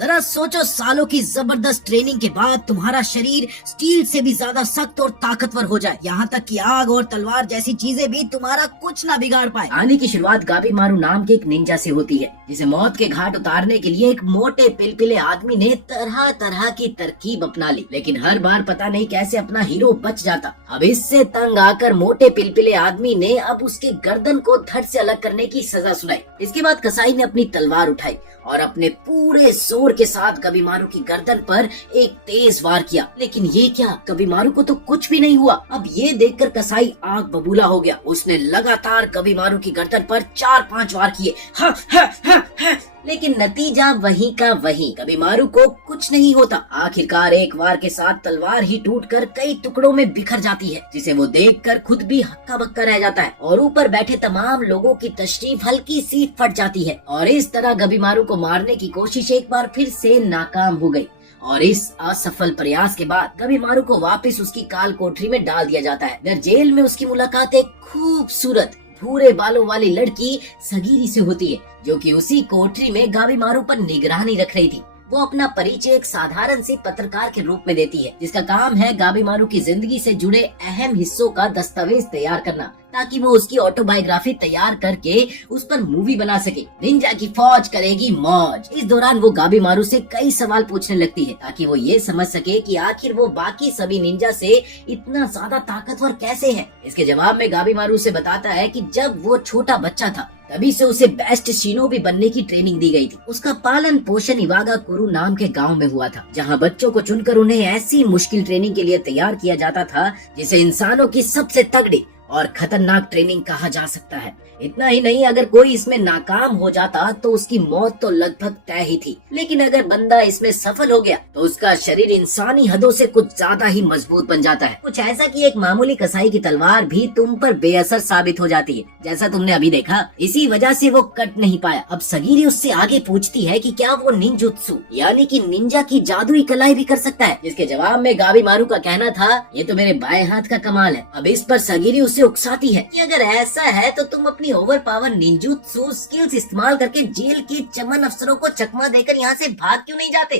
जरा सोचो, सालों की जबरदस्त ट्रेनिंग के बाद तुम्हारा शरीर स्टील से भी ज्यादा सख्त और ताकतवर हो जाए, यहाँ तक कि आग और तलवार जैसी चीजें भी तुम्हारा कुछ ना बिगाड़ पाए। कहानी की शुरुआत गाबीमारू नाम के एक निंजा से होती है, जिसे मौत के घाट उतारने के लिए एक मोटे पिलपिले आदमी ने तरह तरह की तरकीब अपना ली, लेकिन हर बार पता नहीं कैसे अपना हीरो बच जाता। अब इससे तंग आकर मोटे पिलपिले आदमी ने अब उसके गर्दन को धड़ से अलग करने की सजा सुनाई। इसके बाद कसाई ने अपनी तलवार उठाई और अपने पूरे जोर के साथ गाबीमारू की गर्दन पर एक तेज वार किया। लेकिन ये क्या, गाबीमारू को तो कुछ भी नहीं हुआ। अब ये देखकर कसाई आग बबूला हो गया। उसने लगातार गाबीमारू की गर्दन पर 4-5 वार किए। हा, हा, हा, हा। लेकिन नतीजा वही का वही, गाबीमारू को कुछ नहीं होता। आखिरकार एक वार के साथ तलवार ही टूटकर कई टुकड़ों में बिखर जाती है, जिसे वो देखकर खुद भी हक्का बक्का रह जाता है और ऊपर बैठे तमाम लोगों की तशरीफ हल्की सी फट जाती है। और इस तरह गाबीमारू को मारने की कोशिश एक बार फिर से नाकाम हो गई। और इस असफल प्रयास के बाद गाबीमारू को वापस उसकी काल कोठरी में डाल दिया जाता है। इधर जेल में उसकी मुलाकात एक खूबसूरत भूरे बालों वाली लड़की सगीरी से होती है, जो कि उसी कोठरी में गाबीमारू पर निगरानी रख रही थी। वो अपना परिचय एक साधारण से पत्रकार के रूप में देती है, जिसका काम है गाबीमारू की जिंदगी से जुड़े अहम हिस्सों का दस्तावेज तैयार करना, ताकि वो उसकी ऑटोबायोग्राफी तैयार करके उस पर मूवी बना सके। निंजा की फौज करेगी मौज। इस दौरान वो गाबीमारू से कई सवाल पूछने लगती है, ताकि वो ये समझ सके कि आखिर वो बाकी सभी निंजा से इतना ज्यादा ताकतवर कैसे है। इसके जवाब में गाबीमारू से बताता है कि जब वो छोटा बच्चा था तभी से उसे बेस्ट शिनोबी बनने की ट्रेनिंग दी गई थी। उसका पालन पोषण इवागा कुरु नाम के गांव में हुआ था, जहां बच्चों को चुनकर उन्हें ऐसी मुश्किल ट्रेनिंग के लिए तैयार किया जाता था जिसे इंसानों की सबसे तगड़ी और खतरनाक ट्रेनिंग कहा जा सकता है। इतना ही नहीं, अगर कोई इसमें नाकाम हो जाता तो उसकी मौत तो लगभग तय ही थी। लेकिन अगर बंदा इसमें सफल हो गया तो उसका शरीर इंसानी हदों से कुछ ज्यादा ही मजबूत बन जाता है। कुछ ऐसा कि एक मामूली कसाई की तलवार भी तुम पर बेअसर साबित हो जाती है, जैसा तुमने अभी देखा। इसी वजह से वो कट नहीं पाया। अब सगीरी उससे आगे पूछती है कि क्या वो निंजुत्सु यानी कि निंजा की जादुई कलाई भी कर सकता है, जिसके जवाब में गाबीमारू का कहना था, ये तो मेरे बाएं हाथ का कमाल है। अब इस पर सगीरी उससे उकसाती है कि अगर ऐसा है तो तुम अपनी ओवर पावर निंजुत्सु स्किल्स इस्तेमाल करके जेल के चमन अफसरों को चकमा देकर यहाँ से भाग क्यों नहीं जाते।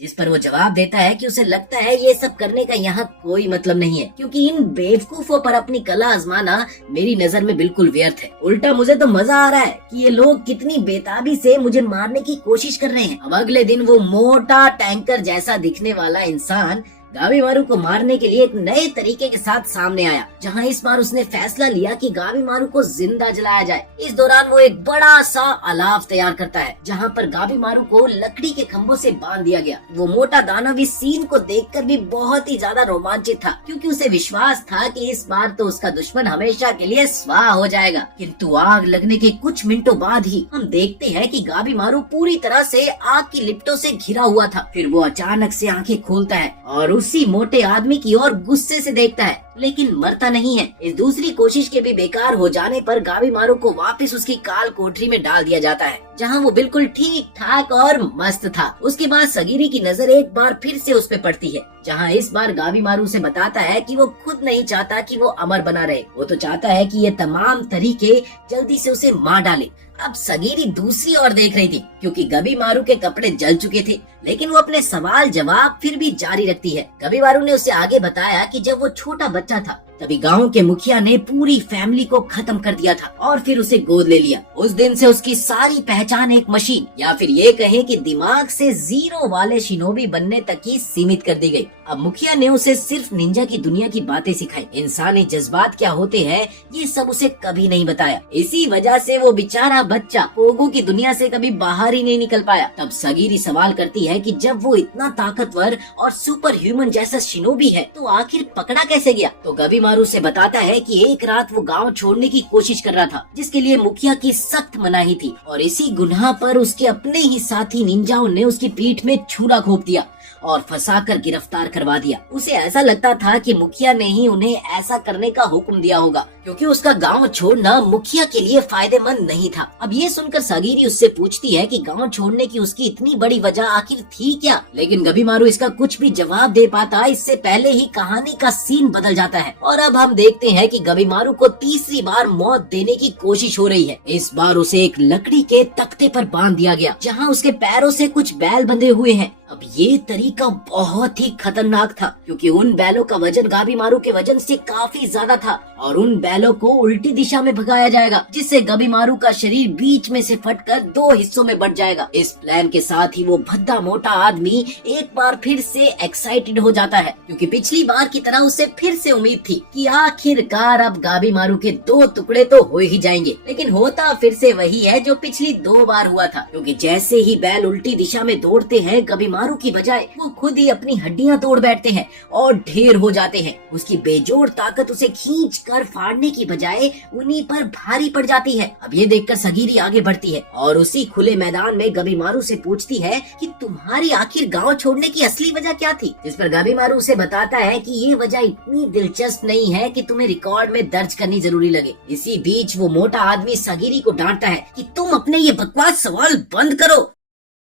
जिस पर वो जवाब देता है कि उसे लगता है ये सब करने का यहाँ कोई मतलब नहीं है, क्योंकि इन बेवकूफों पर अपनी कला आजमाना मेरी नजर में बिल्कुल व्यर्थ है। उल्टा मुझे तो मजा आ रहा है कि ये लोग कितनी बेताबी से मुझे मारने की कोशिश कर रहे हैं। अब अगले दिन वो मोटा टैंकर जैसा दिखने वाला इंसान गाबीमारू को मारने के लिए एक नए तरीके के साथ सामने आया, जहां इस बार उसने फैसला लिया कि गाबीमारू को जिंदा जलाया जाए। इस दौरान वो एक बड़ा सा अलाव तैयार करता है, जहां पर गाबीमारू को लकड़ी के खंभों से बांध दिया गया। वो मोटा दानव इस सीन को देखकर भी बहुत ही ज्यादा रोमांचित था, क्योंकि उसे विश्वास था कि इस बार तो उसका दुश्मन हमेशा के लिए स्वाह हो जाएगा। किंतु आग लगने के कुछ मिनटों बाद ही हम देखते हैं कि गाबीमारू पूरी तरह से आग की लिपटों से घिरा हुआ था। फिर वो अचानक से आंखें खोलता है और उसी मोटे आदमी की ओर गुस्से से देखता है, लेकिन मरता नहीं है। इस दूसरी कोशिश के भी बेकार हो जाने पर गाबीमारू को वापस उसकी काल कोठरी में डाल दिया जाता है, जहां वो बिल्कुल ठीक ठाक और मस्त था। उसके बाद सगीरी की नजर एक बार फिर से उस पे पड़ती है, जहां इस बार गाबीमारू से बताता है कि वो खुद नहीं चाहता कि वो अमर बना रहे, वो तो चाहता है कि ये तमाम तरीके जल्दी से उसे मार डाले। अब सगीरी दूसरी ओर देख रही थी, क्योंकि गाबीमारू के कपड़े जल चुके थे, लेकिन वो अपने सवाल जवाब फिर भी जारी रखती है। गाबीमारू ने उसे आगे बताया कि जब वो छोटा बच्चा था तभी गांव के मुखिया ने पूरी फैमिली को खत्म कर दिया था और फिर उसे गोद ले लिया। उस दिन से उसकी सारी पहचान एक मशीन या फिर ये कहें कि दिमाग से जीरो वाले शिनोबी बनने तक ही सीमित कर दी गई। अब मुखिया ने उसे सिर्फ निंजा की दुनिया की बातें सिखाई, इंसानी जज्बात क्या होते हैं ये सब उसे कभी नहीं बताया। इसी वजह से वो बेचारा बच्चा पोगो की दुनिया से कभी बाहर ही नहीं निकल पाया। तब सगीरी सवाल करती है कि जब वो इतना ताकतवर और सुपर ह्यूमन जैसा शिनोबी है तो आखिर पकड़ा कैसे गया। तो गाबीमारू से बताता है कि एक रात वो गांव छोड़ने की कोशिश कर रहा था, जिसके लिए मुखिया की सख्त मनाही थी, और इसी गुनाह पर उसके अपने ही साथी निंजाओं ने उसकी पीठ में छुरा घोंप दिया और फंसाकर गिरफ्तार करवा दिया। उसे ऐसा लगता था कि मुखिया ने ही उन्हें ऐसा करने का हुक्म दिया होगा, क्योंकि उसका गांव छोड़ना मुखिया के लिए फायदेमंद नहीं था। अब ये सुनकर सगीरी उससे पूछती है कि गांव छोड़ने की उसकी इतनी बड़ी वजह आखिर थी क्या, लेकिन गबीमारू इसका कुछ भी जवाब दे पाता इससे पहले ही कहानी का सीन बदल जाता है। और अब हम देखते हैं कि गबीमारू को तीसरी बार मौत देने की कोशिश हो रही है। इस बार उसे एक लकड़ी के तख्ते पर बांध दिया गया, जहाँ उसके पैरों से कुछ बैल बंधे हुए हैं। अब ये तरीका बहुत ही खतरनाक था, क्योंकि उन बैलों का वजन गबीमारू के वजन से काफी ज्यादा था और उन बैलों को उल्टी दिशा में भगाया जाएगा, जिससे गबीमारू का शरीर बीच में से फटकर 2 हिस्सों में बट जाएगा। इस प्लान के साथ ही वो भद्दा मोटा आदमी एक बार फिर से एक्साइटेड हो जाता है, क्योंकि पिछली बार की तरह उसे फिर से उम्मीद थी कि आखिरकार अब गबीमारू के 2 टुकड़े तो हो ही जाएंगे। लेकिन होता फिर से वही है जो पिछली 2 बार हुआ था, क्योंकि जैसे ही बैल उल्टी दिशा में दौड़ते हैं गबीमारू की बजाय वो खुद ही अपनी हड्डियां तोड़ बैठते हैं और ढेर हो जाते हैं। उसकी बेजोड़ ताकत उसे खींच कर फाड़ने की बजाय उन्हीं पर भारी पड़ जाती है। अब ये देखकर सगीरी आगे बढ़ती है और उसी खुले मैदान में गबीमारू से पूछती है कि तुम्हारी आखिर गांव छोड़ने की असली वजह क्या थी। जिस पर गबीमारू उसे बताता है कि ये वजह इतनी दिलचस्प नहीं है कि तुम्हें रिकॉर्ड में दर्ज करनी जरूरी लगे। इसी बीच वो मोटा आदमी सगीरी को डांटता है कि तुम अपने ये बकवास सवाल बंद करो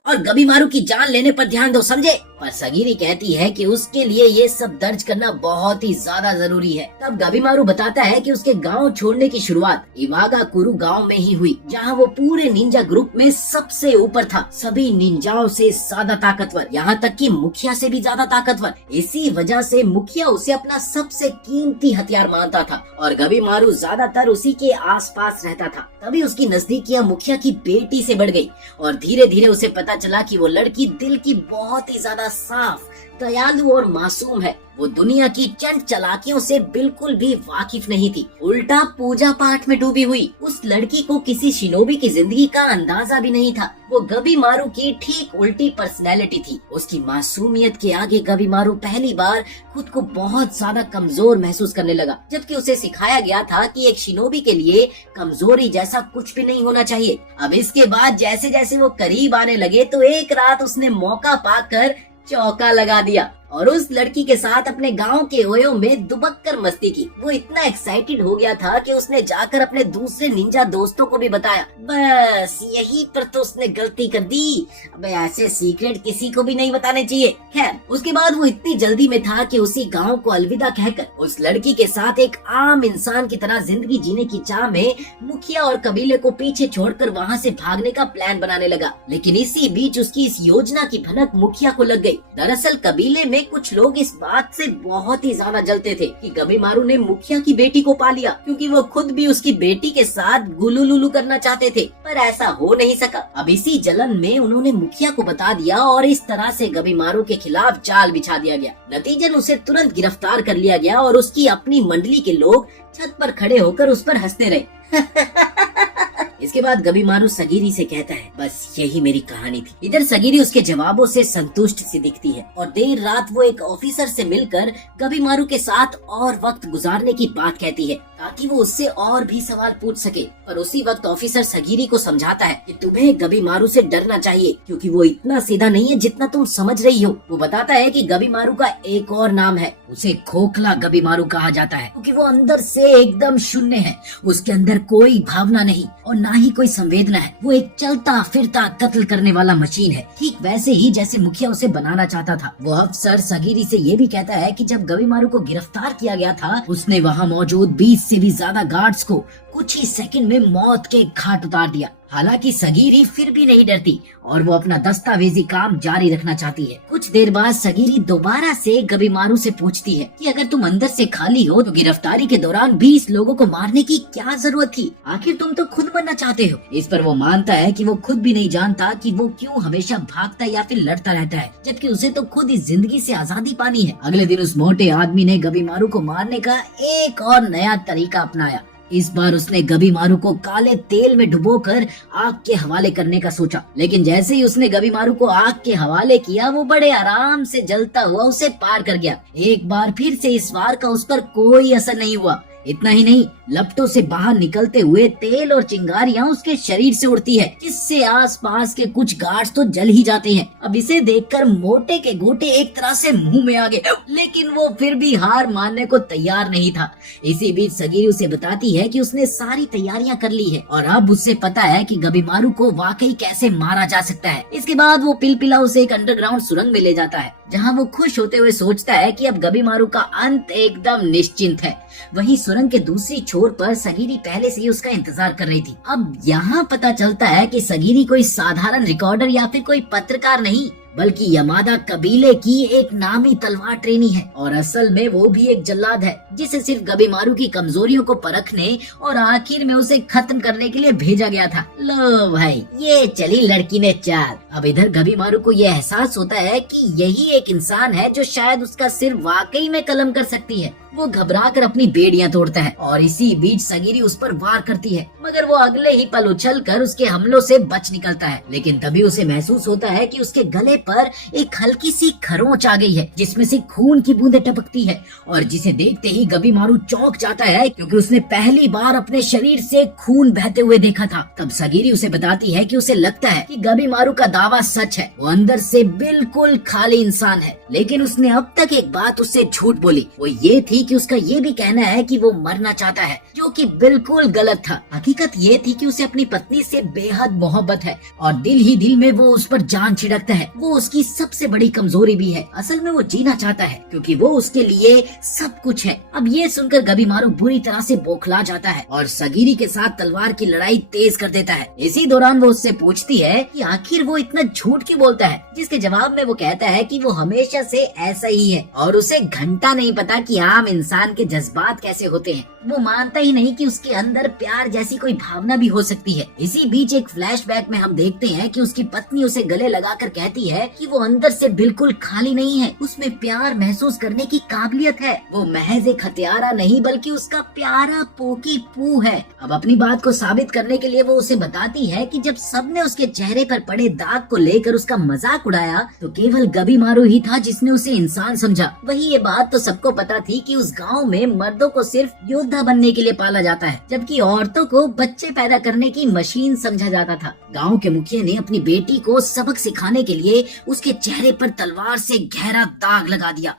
और गबीमारू की जान लेने पर ध्यान दो, समझे। पर सगीरी कहती है कि उसके लिए ये सब दर्ज करना बहुत ही ज्यादा जरूरी है। तब गबीमारू बताता है कि उसके गांव छोड़ने की शुरुआत इवागाकुरु गांव में ही हुई, जहां वो पूरे निंजा ग्रुप में सबसे ऊपर था, सभी निंजाओं से ज्यादा ताकतवर, यहाँ तक कि मुखिया से भी ज्यादा ताकतवर। इसी वजह से मुखिया उसे अपना सबसे कीमती हथियार मानता था और गबीमारू ज्यादातर उसी के आसपास रहता था। तभी उसकी नजदीकियां मुखिया की बेटी से बढ़ गई और धीरे धीरे उसे पता चला कि वो लड़की दिल की बहुत ही ज्यादा साफ, दयालु और मासूम है। वो दुनिया की चंट चालाकियों से बिल्कुल भी वाकिफ नहीं थी, उल्टा पूजा पाठ में डूबी हुई। उस लड़की को किसी शिनोबी की जिंदगी का अंदाजा भी नहीं था। वो गबीमारू की ठीक उल्टी पर्सनैलिटी थी। उसकी मासूमियत के आगे गबीमारू पहली बार खुद को बहुत ज्यादा कमजोर महसूस करने लगा, जबकि उसे सिखाया गया था कि एक शिनोबी के लिए कमजोरी जैसा कुछ भी नहीं होना चाहिए। अब इसके बाद जैसे जैसे वो करीब आने लगे तो एक रात उसने मौका पाकर चौका लगा दिया और उस लड़की के साथ अपने गांव के ओयो में दुबक कर मस्ती की। वो इतना एक्साइटेड हो गया था कि उसने जाकर अपने दूसरे निंजा दोस्तों को भी बताया। बस यही पर तो उसने गलती कर दी। अबे ऐसे सीक्रेट किसी को भी नहीं बताने चाहिए। खैर उसके बाद वो इतनी जल्दी में था कि उसी गांव को अलविदा कहकर उस लड़की के साथ एक आम इंसान की तरह जिंदगी जीने की चाह में मुखिया और कबीले को पीछे छोड़कर वहाँ से भागने का प्लान बनाने लगा। लेकिन इसी बीच उसकी इस योजना की भनक मुखिया को लग गई। दरअसल कबीले में कुछ लोग इस बात से बहुत ही ज्यादा जलते थे कि गबीमारू ने मुखिया की बेटी को पा लिया, क्योंकि वो खुद भी उसकी बेटी के साथ गुलुलुलु करना चाहते थे, पर ऐसा हो नहीं सका। अब इसी जलन में उन्होंने मुखिया को बता दिया और इस तरह से गबीमारू के खिलाफ जाल बिछा दिया गया। नतीजन उसे तुरंत गिरफ्तार कर लिया गया और उसकी अपनी मंडली के लोग छत पर खड़े होकर उस पर हंसते रहे। इसके बाद गबीमारू सगीरी से कहता है, बस यही मेरी कहानी थी। इधर सगीरी उसके जवाबों से संतुष्ट सी दिखती है और देर रात वो एक ऑफिसर से मिलकर गबीमारू के साथ और वक्त गुजारने की बात कहती है, ताकि वो उससे और भी सवाल पूछ सके। पर उसी वक्त ऑफिसर सगीरी को समझाता है कि तुम्हें गबीमारू से डरना चाहिए, क्योंकि वो इतना सीधा नहीं है जितना तुम समझ रही हो। वो बताता है कि गबीमारू का एक और नाम है, उसे खोखला गबीमारू कहा जाता है, क्योंकि वो अंदर से एकदम शून्य है। उसके अंदर कोई भावना नहीं और ना ही कोई संवेदना है। वो एक चलता फिरता कत्ल करने वाला मशीन है, ठीक वैसे ही जैसे मुखिया उसे बनाना चाहता था। वो अफसर सगीरी से ये भी कहता है कि जब गबीमारू को गिरफ्तार किया गया था, उसने वहाँ मौजूद 20 से भी ज्यादा गार्ड्स को कुछ ही सेकंड में मौत के घाट उतार दिया। हालांकि सगीरी फिर भी नहीं डरती और वो अपना दस्तावेजी काम जारी रखना चाहती है। कुछ देर बाद सगीरी दोबारा से गबीमारू से पूछती है कि अगर तुम अंदर से खाली हो तो गिरफ्तारी के दौरान 20 लोगों को मारने की क्या जरूरत थी? आखिर तुम तो खुद मरना चाहते हो। इस पर वो मानता है कि वो खुद भी नहीं जानता कि वो क्यों हमेशा भागता या फिर लड़ता रहता है, जबकि उसे तो खुद इस जिंदगी से आजादी पानी है। अगले दिन उस मोटे आदमी ने गबीमारू को मारने का एक और नया तरीका अपनाया। इस बार उसने गबीमारू को काले तेल में डुबोकर आग के हवाले करने का सोचा, लेकिन जैसे ही उसने गबीमारू को आग के हवाले किया, वो बड़े आराम से जलता हुआ उसे पार कर गया। एक बार फिर से इस वार का उस पर कोई असर नहीं हुआ। इतना ही नहीं, लपटों से बाहर निकलते हुए तेल और चिंगारियां उसके शरीर से उड़ती है, जिससे आसपास के कुछ गार्ड्स तो जल ही जाते हैं। अब इसे देखकर मोटे के गोटे एक तरह से मुंह में आ गए, लेकिन वो फिर भी हार मानने को तैयार नहीं था। इसी बीच सगीरी उसे बताती है कि उसने सारी तैयारियां कर ली है और अब उससे पता है कि गबीमारू को वाकई कैसे मारा जा सकता है। इसके बाद वो पिलपिला उसे एक अंडरग्राउंड सुरंग में ले जाता है, जहाँ वो खुश होते हुए सोचता है कि अब गबीमारू का अंत एकदम निश्चिंत है। वहीं सुरंग के दूसरी छोर पर सगीरी पहले से ही उसका इंतजार कर रही थी। अब यहाँ पता चलता है कि सगीरी कोई साधारण रिकॉर्डर या फिर कोई पत्रकार नहीं, बल्कि यमादा कबीले की एक नामी तलवार ट्रेनी है और असल में वो भी एक जल्लाद है, जिसे सिर्फ गबीमारू की कमजोरियों को परखने और आखिर में उसे खत्म करने के लिए भेजा गया था। लो भाई, ये चली लड़की ने चाल। अब इधर गबीमारू को ये एहसास होता है कि यही एक इंसान है जो शायद उसका सिर वाकई में कलम कर सकती है। वो घबराकर अपनी बेड़ियां तोड़ता है और इसी बीच सगीरी उस पर वार करती है, मगर वो अगले ही पल उछलकर उसके हमलों से बच निकलता है। लेकिन तभी उसे महसूस होता है कि उसके गले पर एक हल्की सी खरोंच आ गई है, जिसमें से खून की बूंदें टपकती है और जिसे देखते ही गबीमारू चौंक जाता है, क्योंकि उसने पहली बार अपने शरीर से खून बहते हुए देखा था। तब सगीरी उसे बताती है कि उसे लगता है कि गबीमारू का दावा सच है, वो अंदर से बिल्कुल खाली इंसान है। लेकिन उसने अब तक एक बात उससे झूठ बोली, वो ये थी कि उसका ये भी कहना है कि वो मरना चाहता है, जो कि बिल्कुल गलत था। हकीकत ये थी कि उसे अपनी पत्नी से बेहद मोहब्बत है और दिल ही दिल में वो उस पर जान छिड़कता है। वो उसकी सबसे बड़ी कमजोरी भी है। असल में वो जीना चाहता है, क्योंकि वो उसके लिए सब कुछ है। अब ये सुनकर गबीमारू बुरी तरह से बौखला जाता है और सगीरी के साथ तलवार की लड़ाई तेज कर देता है। इसी दौरान वो उससे पूछती है कि आखिर वो इतना झूठ क्यों बोलता है, जिसके जवाब में वो कहता है कि वो हमेशा से ऐसा ही है और उसे घंटा नहीं पता कि आम इंसान के जज्बात कैसे होते हैं। वो मानता ही नहीं कि उसके अंदर प्यार जैसी कोई भावना भी हो सकती है। इसी बीच एक फ्लैशबैक में हम देखते हैं कि उसकी पत्नी उसे गले लगाकर कहती है कि वो अंदर से बिल्कुल खाली नहीं है, उसमें प्यार महसूस करने की काबिलियत है। वो महज एक हत्यारा नहीं बल्कि उसका प्यारा पोकी पू है। अब अपनी बात को साबित करने के लिए वो उसे बताती है कि जब सबने उसके चेहरे पर पड़े दाग को लेकर उसका मजाक उड़ाया तो केवल गबीमारू ही था जिसने उसे इंसान समझा। वही ये बात तो सबको पता थी कि उस गांव में मर्दों को सिर्फ योद्धा बनने के लिए पाला जाता है, जबकि औरतों को बच्चे पैदा करने की मशीन समझा जाता था। गांव के मुखिया ने अपनी बेटी को सबक सिखाने के लिए उसके चेहरे पर तलवार से गहरा दाग लगा दिया।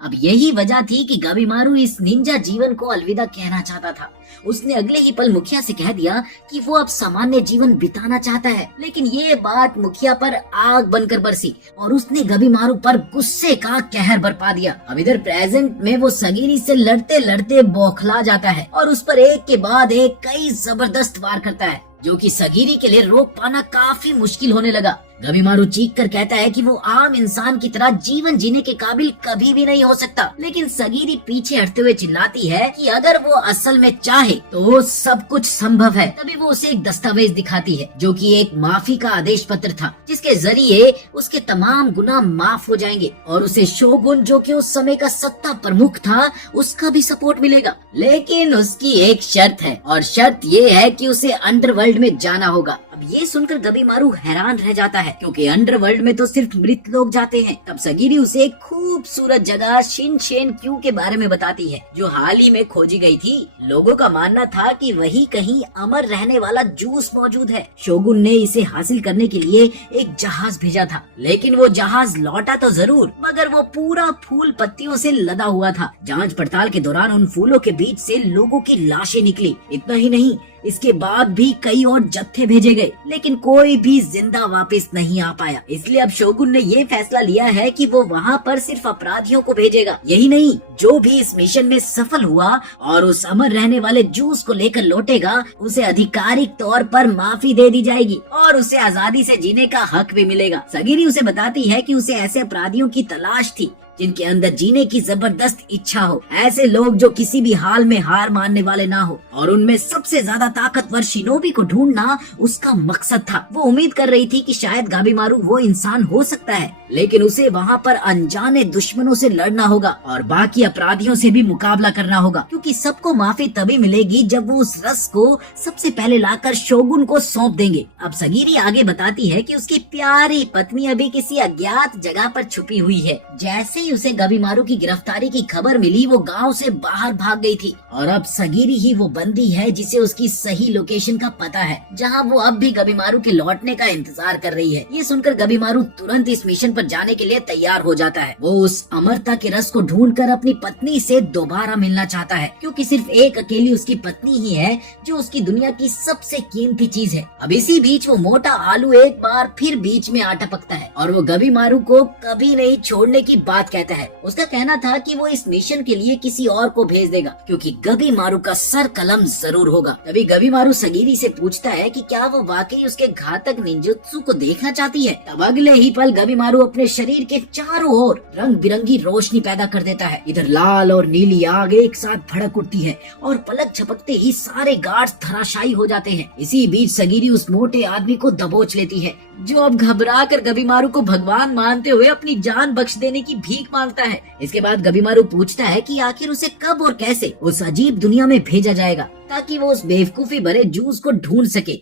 अब यही वजह थी कि गबीमारू इस निंजा जीवन को अलविदा कहना चाहता था। उसने अगले ही पल मुखिया से कह दिया कि वो अब सामान्य जीवन बिताना चाहता है। लेकिन ये बात मुखिया पर आग बनकर बरसी और उसने गबीमारू पर गुस्से का कहर बरपा दिया। अब इधर प्रेजेंट में वो सगीरी से लड़ते लड़ते बौखला जाता है और उस पर एक के बाद एक कई जबरदस्त वार करता है, जो कि सगीरी के लिए रोक पाना काफी मुश्किल होने लगा। गबीमारू चीख कर कहता है कि वो आम इंसान की तरह जीवन जीने के काबिल कभी भी नहीं हो सकता। लेकिन सगीरी पीछे हटते हुए चिल्लाती है कि अगर वो असल में चाहे तो सब कुछ संभव है। तभी वो उसे एक दस्तावेज दिखाती है, जो कि एक माफी का आदेश पत्र था, जिसके जरिए उसके तमाम गुनाह माफ हो जाएंगे और उसे शोगुन, जो कि उस समय का सत्ता प्रमुख था, उसका भी सपोर्ट मिलेगा। लेकिन उसकी एक शर्त है और शर्त ये है कि उसे अंडरवर्ल्ड में जाना होगा। अब ये सुनकर गबीमारू हैरान रह जाता है, क्योंकि अंडरवर्ल्ड में तो सिर्फ मृत लोग जाते हैं। तब सगीरी उसे एक खूबसूरत जगह शिनशेन क्यू के बारे में बताती है, जो हाल ही में खोजी गई थी। लोगों का मानना था कि वही कहीं अमर रहने वाला जूस मौजूद है। शोगुन ने इसे हासिल करने के लिए एक जहाज भेजा था, लेकिन वो जहाज लौटा तो जरूर, मगर वो पूरा फूल पत्तियों से लदा हुआ था। जांच पड़ताल के दौरान उन फूलों के बीच से लोगों की लाशें निकली। इतना ही नहीं, इसके बाद भी कई और जत्थे भेजे गए, लेकिन कोई भी जिंदा वापस नहीं आ पाया। इसलिए अब शोगुन ने ये फैसला लिया है कि वो वहाँ पर सिर्फ अपराधियों को भेजेगा। यही नहीं, जो भी इस मिशन में सफल हुआ और उस अमर रहने वाले जूस को लेकर लौटेगा, उसे आधिकारिक तौर पर माफी दे दी जाएगी और उसे आजादी से जीने का हक भी मिलेगा। सगीरी उसे बताती है कि उसे ऐसे अपराधियों की तलाश थी जिनके अंदर जीने की जबरदस्त इच्छा हो, ऐसे लोग जो किसी भी हाल में हार मानने वाले ना हो। और उनमें सबसे ज्यादा ताकतवर शिनोबी को ढूंढना उसका मकसद था। वो उम्मीद कर रही थी कि शायद गबीमारू वो इंसान हो सकता है लेकिन उसे वहाँ पर अनजाने दुश्मनों से लड़ना होगा और बाकी अपराधियों से भी मुकाबला करना होगा, क्योंकि सबको माफी तभी मिलेगी जब वो उस रस को सबसे पहले लाकर शोगुन को सौंप देंगे। अब सगीरी आगे बताती है कि उसकी प्यारी पत्नी अभी किसी अज्ञात जगह पर छुपी हुई है। जैसे ही उसे गबीमारू की गिरफ्तारी की खबर मिली वो गाँव से बाहर भाग गई थी और अब सगीरी ही वो बंदी है जिसे उसकी सही लोकेशन का पता है, जहाँ वो अब भी गबीमारू के लौटने का इंतजार कर रही है। ये सुनकर गबीमारू तुरंत इस मिशन पर जाने के लिए तैयार हो जाता है। वो उस अमरता के रस को ढूंढकर अपनी पत्नी से दोबारा मिलना चाहता है, क्योंकि सिर्फ एक अकेली उसकी पत्नी ही है जो उसकी दुनिया की सबसे कीमती चीज है। अब इसी बीच वो मोटा आलू एक बार फिर बीच में आ टपकता है और वो गबीमारू को कभी नहीं छोड़ने की बात कहता है। उसका कहना था कि वो इस मिशन के लिए किसी और को भेज देगा, क्योंकि गबीमारू का सर कलम जरूर होगा। तभी गबीमारू सगीरी से पूछता है कि क्या वो वाकई उसके घातक निंजुत्सु को देखना चाहती है। तब अगले ही पल गबीमारू अपने शरीर के चारों ओर रंग बिरंगी रोशनी पैदा कर देता है। इधर लाल और नीली आग एक साथ भड़क उठती है और पलक झपकते ही सारे गार्ड्स धराशायी हो जाते हैं। इसी बीच सगीरी उस मोटे आदमी को दबोच लेती है, जो अब घबरा कर गबीमारू को भगवान मानते हुए अपनी जान बख्श देने की भीख मांगता है। इसके बाद गबीमारू पूछता है कि आखिर उसे कब और कैसे उस अजीब दुनिया में भेजा जाएगा, ताकि वो उस बेवकूफी भरे जूस को ढूंढ सके।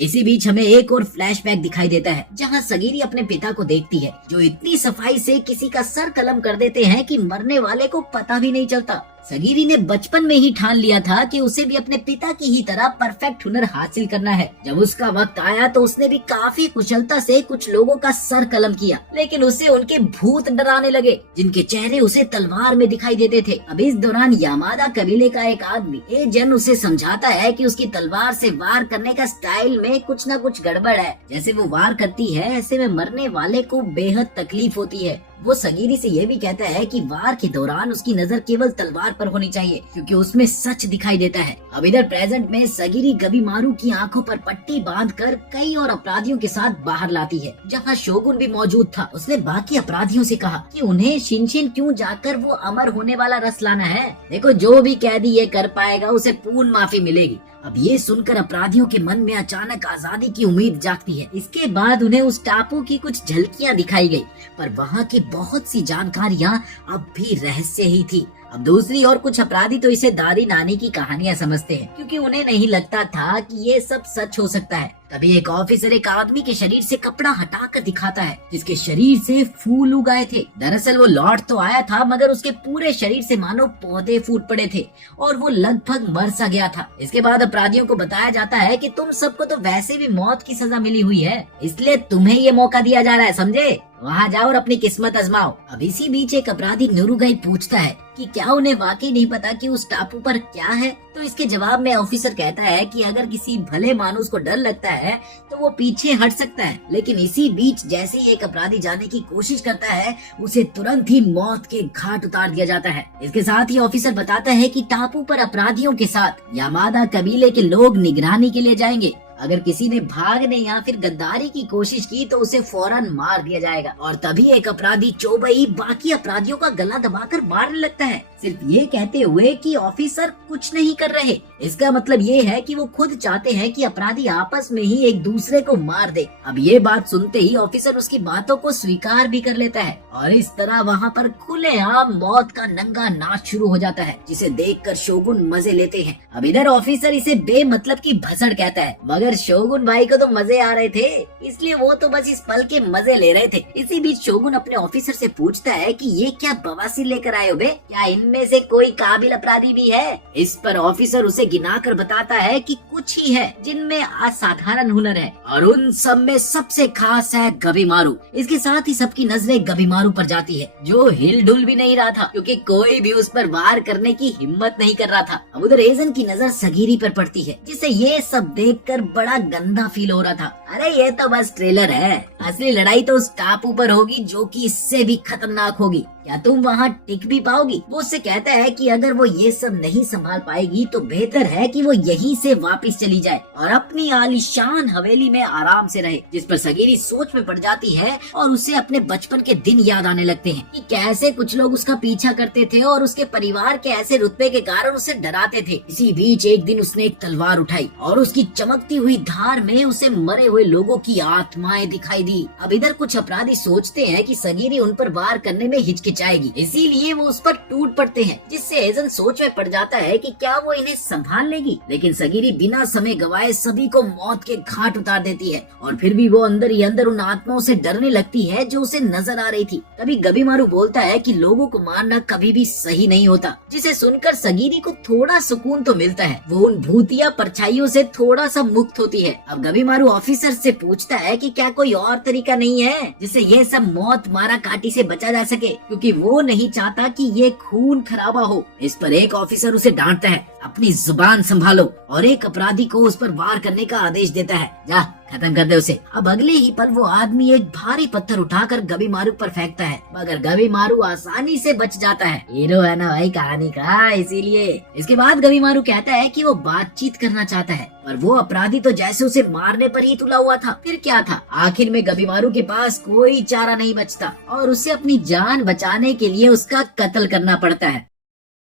इसी बीच हमें एक और फ्लैशबैक दिखाई देता है, जहां सगीरी अपने पिता को देखती है, जो इतनी सफाई से किसी का सर कलम कर देते हैं कि मरने वाले को पता भी नहीं चलता। सगीरी ने बचपन में ही ठान लिया था कि उसे भी अपने पिता की ही तरह परफेक्ट हुनर हासिल करना है। जब उसका वक्त आया तो उसने भी काफी कुशलता से कुछ लोगों का सर कलम किया, लेकिन उसे उनके भूत डराने लगे, जिनके चेहरे उसे तलवार में दिखाई देते थे। अब इस दौरान यामादा कबीले का एक आदमी एजन उसे समझाता है कि उसकी तलवार से वार करने का स्टाइल में कुछ न कुछ गड़बड़ है। जैसे वो वार करती है ऐसे में मरने वाले को बेहद तकलीफ होती है। वो सगीरी से ये भी कहता है कि वार के दौरान उसकी नजर केवल तलवार पर होनी चाहिए, क्योंकि उसमें सच दिखाई देता है। अब इधर प्रेजेंट में सगीरी गबीमारू की आंखों पर पट्टी बांधकर कई और अपराधियों के साथ बाहर लाती है, जहां शोगुन भी मौजूद था। उसने बाकी अपराधियों से कहा कि उन्हें शिनशिन क्यों जाकर वो अमर होने वाला रस लाना है। देखो, जो भी कैदी ये कर पाएगा उसे पूर्ण माफी मिलेगी। अब ये सुनकर अपराधियों के मन में अचानक आजादी की उम्मीद जागती है। इसके बाद उन्हें उस टापू की कुछ झलकियां दिखाई गई, पर वहाँ की बहुत सी जानकारियां अब भी रहस्य ही थी। अब दूसरी और कुछ अपराधी तो इसे दादी नानी की कहानियां समझते हैं, क्योंकि उन्हें नहीं लगता था कि ये सब सच हो सकता है। तभी एक ऑफिसर एक आदमी के शरीर से कपड़ा हटाकर दिखाता है, जिसके शरीर से फूल उगाए थे। दरअसल वो लौट तो आया था, मगर उसके पूरे शरीर से मानो पौधे फूट पड़े थे और वो लगभग मर सा गया था। इसके बाद अपराधियों को बताया जाता है कि तुम सबको तो वैसे भी मौत की सजा मिली हुई है, इसलिए तुम्हें ये मौका दिया जा रहा है, समझे? वहाँ जाओ और अपनी किस्मत आजमाओ। अब इसी बीच एक अपराधी नुरुगाई पूछता है कि क्या उन्हें वाकई नहीं पता कि उस टापू पर क्या है। तो इसके जवाब में ऑफिसर कहता है कि अगर किसी भले मानुस को डर लगता है तो वो पीछे हट सकता है, लेकिन इसी बीच जैसे ही एक अपराधी जाने की कोशिश करता है उसे तुरंत ही मौत के घाट उतार दिया जाता है। इसके साथ ही ऑफिसर बताता है कि टापू पर अपराधियों के साथ यामादा कबीले के लोग निगरानी के लिए जाएंगे। अगर किसी ने भागने या फिर गद्दारी की कोशिश की तो उसे फौरन मार दिया जाएगा। और तभी एक अपराधी चोबई बाकी अपराधियों का गला दबाकर मारने लगता है, सिर्फ ये कहते हुए कि ऑफिसर कुछ नहीं कर रहे। इसका मतलब ये है कि वो खुद चाहते हैं कि अपराधी आपस में ही एक दूसरे को मार दे। अब ये बात सुनते ही ऑफिसर उसकी बातों को स्वीकार भी कर लेता है और इस तरह वहाँ पर खुलेआम मौत का नंगा नाच शुरू हो जाता है, जिसे देखकर शोगुन मजे लेते हैं। अब इधर ऑफिसर इसे बेमतलब की भसड़ कहता है, मगर शोगुन भाई को तो मजे आ रहे थे, इसलिए वो तो बस इस पल के मजे ले रहे थे। इसी बीच शोगुन अपने ऑफिसर से पूछता है कि ये क्या बवासीर लेकर आए हो बे, क्या इनमें से कोई काबिल अपराधी भी है? इस पर ऑफिसर उसे गिनाकर बताता है कि कुछ ही है जिनमें असाधारण हुनर है और उन सब में सबसे खास है गबीमारू। इसके साथ ही सबकी नजरें गबीमारू पर जाती है, जो हिल डुल भी नहीं रहा था, क्योंकि कोई भी उस पर वार करने की हिम्मत नहीं कर रहा था। अब उधर एजन की नजर सगीरी पर पड़ती है, जिसे ये सब देखकर बड़ा गंदा फील हो रहा था। अरे ये तो बस ट्रेलर है, असली लड़ाई तो उस टापू पर होगी, जो कि इससे भी खतरनाक होगी। क्या तुम वहाँ टिक भी पाओगी? वो उससे उससे कहता है कि अगर वो ये सब नहीं संभाल पाएगी तो बेहतर है कि वो यहीं से वापस चली जाए और अपनी आलीशान हवेली में आराम से रहे। जिस पर सगीरी सोच में पड़ जाती है और उसे अपने बचपन के दिन याद आने लगते हैं कि कैसे कुछ लोग उसका पीछा करते थे और उसके परिवार के ऐसे रुतबे के कारण उसे डराते थे। इसी बीच एक दिन उसने एक तलवार उठाई और उसकी चमकती हुई धार में उसे मरे हुए लोगों की आत्माएं दिखाई दी। अब इधर कुछ अपराधी सोचते हैं कि सगीरी उन पर वार करने में हिचकिचाएगी, इसीलिए वो उस पर टूट पड़ते हैं, जिससे एजन सोच में पड़ जाता है कि क्या वो इन्हें संभाल लेगी। लेकिन सगीरी बिना समय गवाए सभी को मौत के घाट उतार देती है और फिर भी वो अंदर ही अंदर उन आत्माओं से डरने लगती है जो उसे नजर आ रही थी। तभी गबीमारू बोलता है कि लोगों को मारना कभी भी सही नहीं होता, जिसे सुनकर सगीरी को थोड़ा सुकून तो मिलता है। वो उन भूतिया परछाइयों से थोड़ा सा मुक्त होती है। अब गबीमारू ऑफिसर से पूछता है कि क्या कोई और तरीका नहीं है जिससे ये सब मौत मारा काटी से बचा जा सके, क्योंकि वो नहीं चाहता कि ये खून खराबा हो। इस पर एक ऑफिसर उसे डांटता है, अपनी जुबान संभालो, और एक अपराधी को उस पर वार करने का आदेश देता है, जा खत्म कर दे उसे। अब अगले ही पल वो आदमी एक भारी पत्थर उठाकर गबीमारू पर फेंकता है, मगर गबीमारू आसानी से बच जाता है। हीरो है ना भाई कहानी का, इसीलिए। इसके बाद गबीमारू कहता है कि वो बातचीत करना चाहता है, पर वो अपराधी तो जैसे उसे मारने पर ही तुला हुआ था। फिर क्या था, आखिर में गबीमारू के पास कोई चारा नहीं बचता और उसे अपनी जान बचाने के लिए उसका कत्ल करना पड़ता है।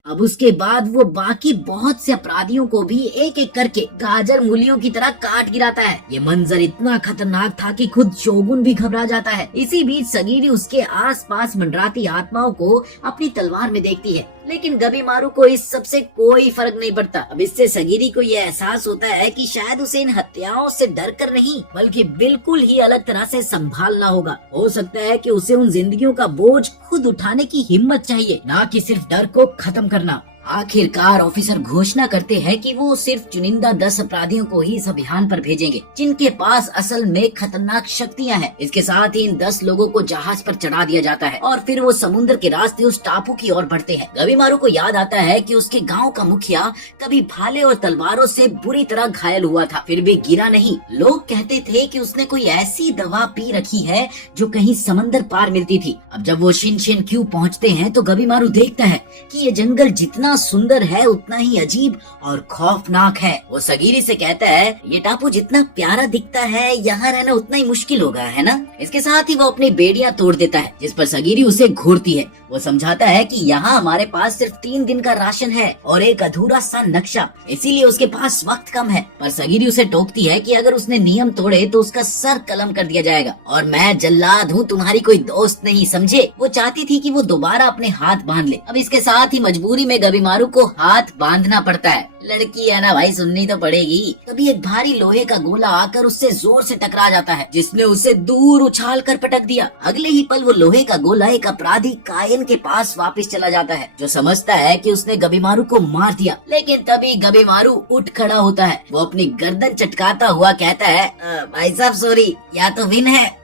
अब उसके बाद वो बाकी बहुत से अपराधियों को भी एक एक करके गाजर मूलियों की तरह काट गिराता है। ये मंजर इतना खतरनाक था कि खुद शोगुन भी घबरा जाता है। इसी बीच सगीरी उसके आसपास मंडराती आत्माओं को अपनी तलवार में देखती है, लेकिन गबीमारू को इस सब से कोई फर्क नहीं पड़ता। अब इससे सगीरी को ये एहसास होता है कि शायद उसे इन हत्याओं से डर कर नहीं, बल्कि बिल्कुल ही अलग तरह से संभालना होगा। हो सकता है कि उसे उन जिंदगियों का बोझ खुद उठाने की हिम्मत चाहिए, ना कि सिर्फ डर को खत्म करना। आखिरकार ऑफिसर घोषणा करते हैं कि वो सिर्फ चुनिंदा 10 अपराधियों को ही इस अभियान पर भेजेंगे, जिनके पास असल में खतरनाक शक्तियां हैं। इसके साथ ही इन 10 लोगों को जहाज पर चढ़ा दिया जाता है और फिर वो समुद्र के रास्ते उस टापू की ओर बढ़ते हैं। गबीमारू को याद आता है कि उसके गांव का मुखिया कभी भाले और तलवारों से बुरी तरह घायल हुआ था, फिर भी गिरा नहीं। लोग कहते थे कि उसने कोई ऐसी दवा पी रखी है जो कहीं समंदर पार मिलती थी। अब जब वो शिनशिन क्यों पहुँचते हैं तो गबीमारू देखता है कि ये जंगल जितना सुंदर है उतना ही अजीब और खौफनाक है। वो सगीरी से कहता है, ये टापू जितना प्यारा दिखता है यहाँ रहना उतना ही मुश्किल होगा, है ना? इसके साथ ही वो अपनी बेड़ियां तोड़ देता है, जिस पर सगीरी उसे घूरती है। वो समझाता है कि यहाँ हमारे पास सिर्फ 3 दिन का राशन है और एक अधूरा सा नक्शा, इसीलिए उसके पास वक्त कम है। पर सगीरी उसे टोकती है कि अगर उसने नियम तोड़े तो उसका सर कलम कर दिया जाएगा, और मैं जल्लाद हूँ, तुम्हारी कोई दोस्त नहीं, समझे? वो चाहती थी कि वो दोबारा अपने हाथ बांध ले। अब इसके साथ ही मजबूरी में गबीमारू को हाथ बांधना पड़ता है। लड़की है ना भाई, सुननी तो पड़ेगी। तभी एक भारी लोहे का गोला आकर उससे जोर से टकरा जाता है, जिसने उसे दूर उछाल कर पटक दिया। अगले ही पल वो लोहे का गोला एक अपराधी कायन के पास वापस चला जाता है, जो समझता है कि उसने गबीमारू को मार दिया। लेकिन तभी गबीमारू उठ खड़ा होता है। वो अपनी गर्दन चटकाता हुआ कहता है, भाई साहब सॉरी, या तो विन है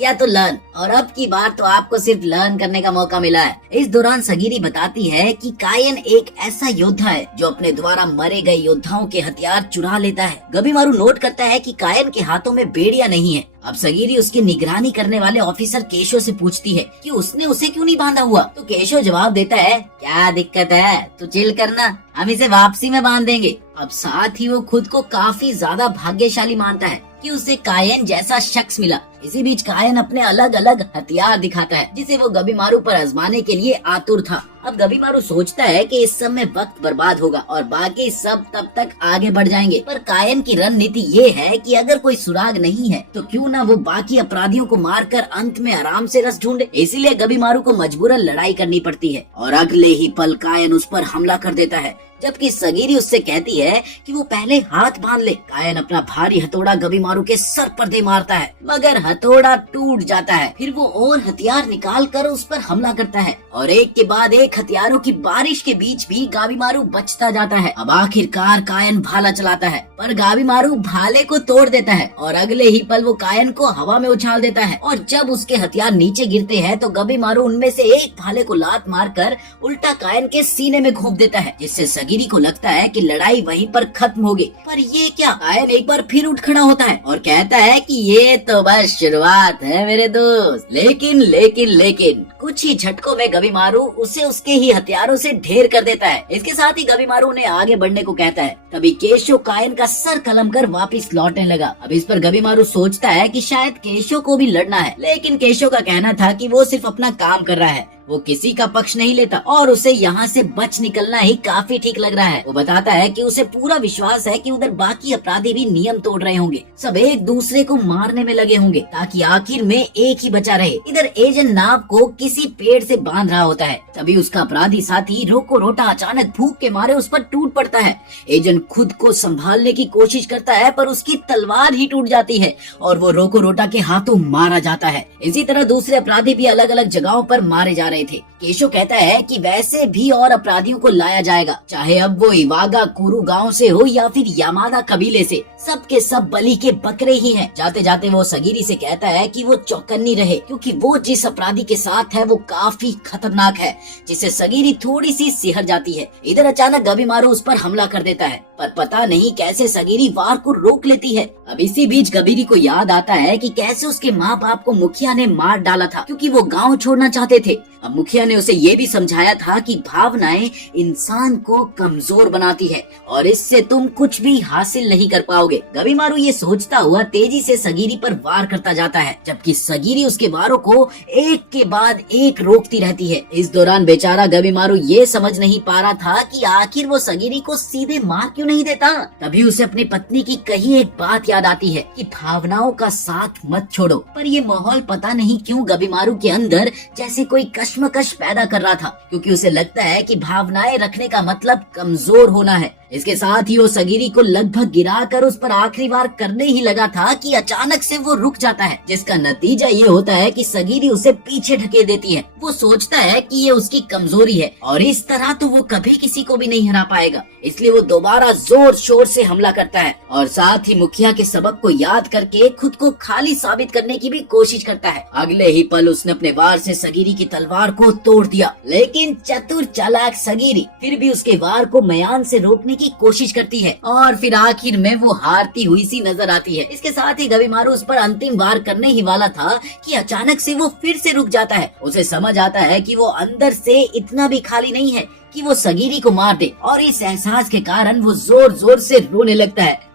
या तो लर्न, और अब की बार तो आपको सिर्फ लर्न करने का मौका मिला है। इस दौरान सगीरी बताती है कि कायन एक ऐसा योद्धा है जो अपने द्वारा मरे गए योद्धाओं के हथियार चुरा लेता है। गबीमारू नोट करता है कि कायन के हाथों में बेड़ियां नहीं है। अब सगीरी उसकी निगरानी करने वाले ऑफिसर केशव से पूछती है कि उसने उसे क्यों नहीं बांधा हुआ, तो केशव जवाब देता है, क्या दिक्कत है, तू चिल करना, हम इसे वापसी में बांध देंगे। अब साथ ही वो खुद को काफी ज्यादा भाग्यशाली मानता है कि उसे कायन जैसा शख्स मिला। इसी बीच कायन अपने अलग अलग हथियार दिखाता है, जिसे वो गबीमारू पर आजमाने के लिए आतुर था। अब गबीमारू सोचता है कि इस सब में वक्त बर्बाद होगा और बाकी सब तब तक आगे बढ़ जाएंगे, पर कायन की रणनीति ये है कि अगर कोई सुराग नहीं है तो क्यों ना वो बाकी अपराधियों को मारकर अंत में आराम से रस ढूंढे। इसीलिए गबीमारू को मजबूरन लड़ाई करनी पड़ती है और अगले ही पल कायन उस पर हमला कर देता है, जबकि सगीरी उससे कहती है कि वो पहले हाथ बांध ले। कायन अपना भारी हथौड़ा गबीमारू के सर पर दे मारता है, मगर हथौड़ा टूट जाता है। फिर वो और हथियार निकाल कर उस पर हमला करता है और एक के बाद एक हथियारों की बारिश के बीच भी गबीमारू बचता जाता है। अब आखिरकार कायन भाला चलाता है, पर गबीमारू भाले को तोड़ देता है और अगले ही पल वो कायन को हवा में उछाल देता है, और जब उसके हथियार नीचे गिरते हैं तो गबीमारू उनमें से एक भाले को लात मारकर उल्टा कायन के सीने में घोंप देता है, जिससे सगीरी को लगता है कि लड़ाई वहीं पर खत्म होगी। पर ये क्या, कायन एक बार फिर उठ खड़ा होता है और कहता है कि ये तो बस शुरुआत है मेरे दोस्त। लेकिन कुछ ही झटकों में गबीमारू उसे उस उसके ही हथियारों से ढेर कर देता है। इसके साथ ही गबीमारू उन्हें आगे बढ़ने को कहता है। तभी केशो कायन का सर कलम कर वापिस लौटने लगा। अब इस पर गबीमारू सोचता है कि शायद केशो को भी लड़ना है, लेकिन केशो का कहना था कि वो सिर्फ अपना काम कर रहा है, वो किसी का पक्ष नहीं लेता और उसे यहाँ से बच निकलना ही काफी ठीक लग रहा है। वो बताता है कि उसे पूरा विश्वास है कि उधर बाकी अपराधी भी नियम तोड़ रहे होंगे, सब एक दूसरे को मारने में लगे होंगे ताकि आखिर में एक ही बचा रहे। इधर एजेंट नाव को किसी पेड़ से बांध रहा होता है। तभी उसका अपराधी साथी रोको रोटा अचानक भूख के मारे उस पर टूट पड़ता है। एजेंट खुद को संभालने की कोशिश करता है पर उसकी तलवार ही टूट जाती है और वो रोको रोटा के हाथों मारा जाता है। इसी तरह दूसरे अपराधी भी अलग अलग जगहों पर मारे जा रहे थे। केशो कहता है कि वैसे भी और अपराधियों को लाया जाएगा, चाहे अब वो इवागा कुरु गांव से हो या फिर यामादा कबीले से, सब के सब बलि के बकरे ही हैं। जाते जाते वो सगीरी से कहता है कि वो चौकन्नी रहे क्योंकि वो जिस अपराधी के साथ है वो काफी खतरनाक है, जिससे सगीरी थोड़ी सी सिहर जाती है। इधर अचानक गबीमारू उस पर हमला कर देता है पर पता नहीं कैसे सगीरी वार को रोक लेती है। अब इसी बीच गबीरी को याद आता है कि कैसे उसके माँ बाप को मुखिया ने मार डाला था क्योंकि वो गांव छोड़ना चाहते थे। अब मुखिया ने उसे ये भी समझाया था कि भावनाएं इंसान को कमजोर बनाती है और इससे तुम कुछ भी हासिल नहीं कर पाओगे। गबीमारू ये सोचता हुआ तेजी से सगीरी पर वार करता जाता है, जबकि सगीरी उसके वारों को एक के बाद एक रोकती रहती है। इस दौरान बेचारा गबीमारू ये समझ नहीं पा रहा था कि आखिर वो सगीरी को सीधे मार क्यों नहीं देता। तभी उसे अपनी पत्नी की कही एक बात याद आती है कि भावनाओं का साथ मत छोड़ो। पर ये माहौल पता नहीं क्यों गबीमारू के अंदर जैसे कोई कश्मकश पैदा कर रहा था, क्योंकि उसे लगता है कि भावनाएं रखने का मतलब कमजोर होना है। इसके साथ ही वो सगीरी को लगभग गिराकर उस पर आखिरी बार करने ही लगा था कि अचानक से वो रुक जाता है, जिसका नतीजा ये होता है कि सगीरी उसे पीछे ढकेल देती है। वो सोचता है कि ये उसकी कमजोरी है और इस तरह तो वो कभी किसी को भी नहीं हरा पाएगा, इसलिए वो दोबारा जोर शोर से हमला करता है और साथ ही मुखिया के सबक को याद करके खुद को खाली साबित करने की भी कोशिश करता है। अगले ही पल उसने अपने वार से सगीरी की तलवार को तोड़ दिया, लेकिन चतुर चालाक सगीरी फिर भी उसके वार को म्यान से रोकने की कोशिश करती है और फिर आखिर में वो हारती हुई सी नजर आती है। इसके साथ ही गबीमारू उस पर अंतिम वार करने ही वाला था कि अचानक से वो फिर से रुक जाता है। उसे समझ आता है कि वो अंदर से इतना भी खाली नहीं है कि वो सगीरी को मार दे और इस एहसास के कारण वो जोर जोर से रोने लगता है।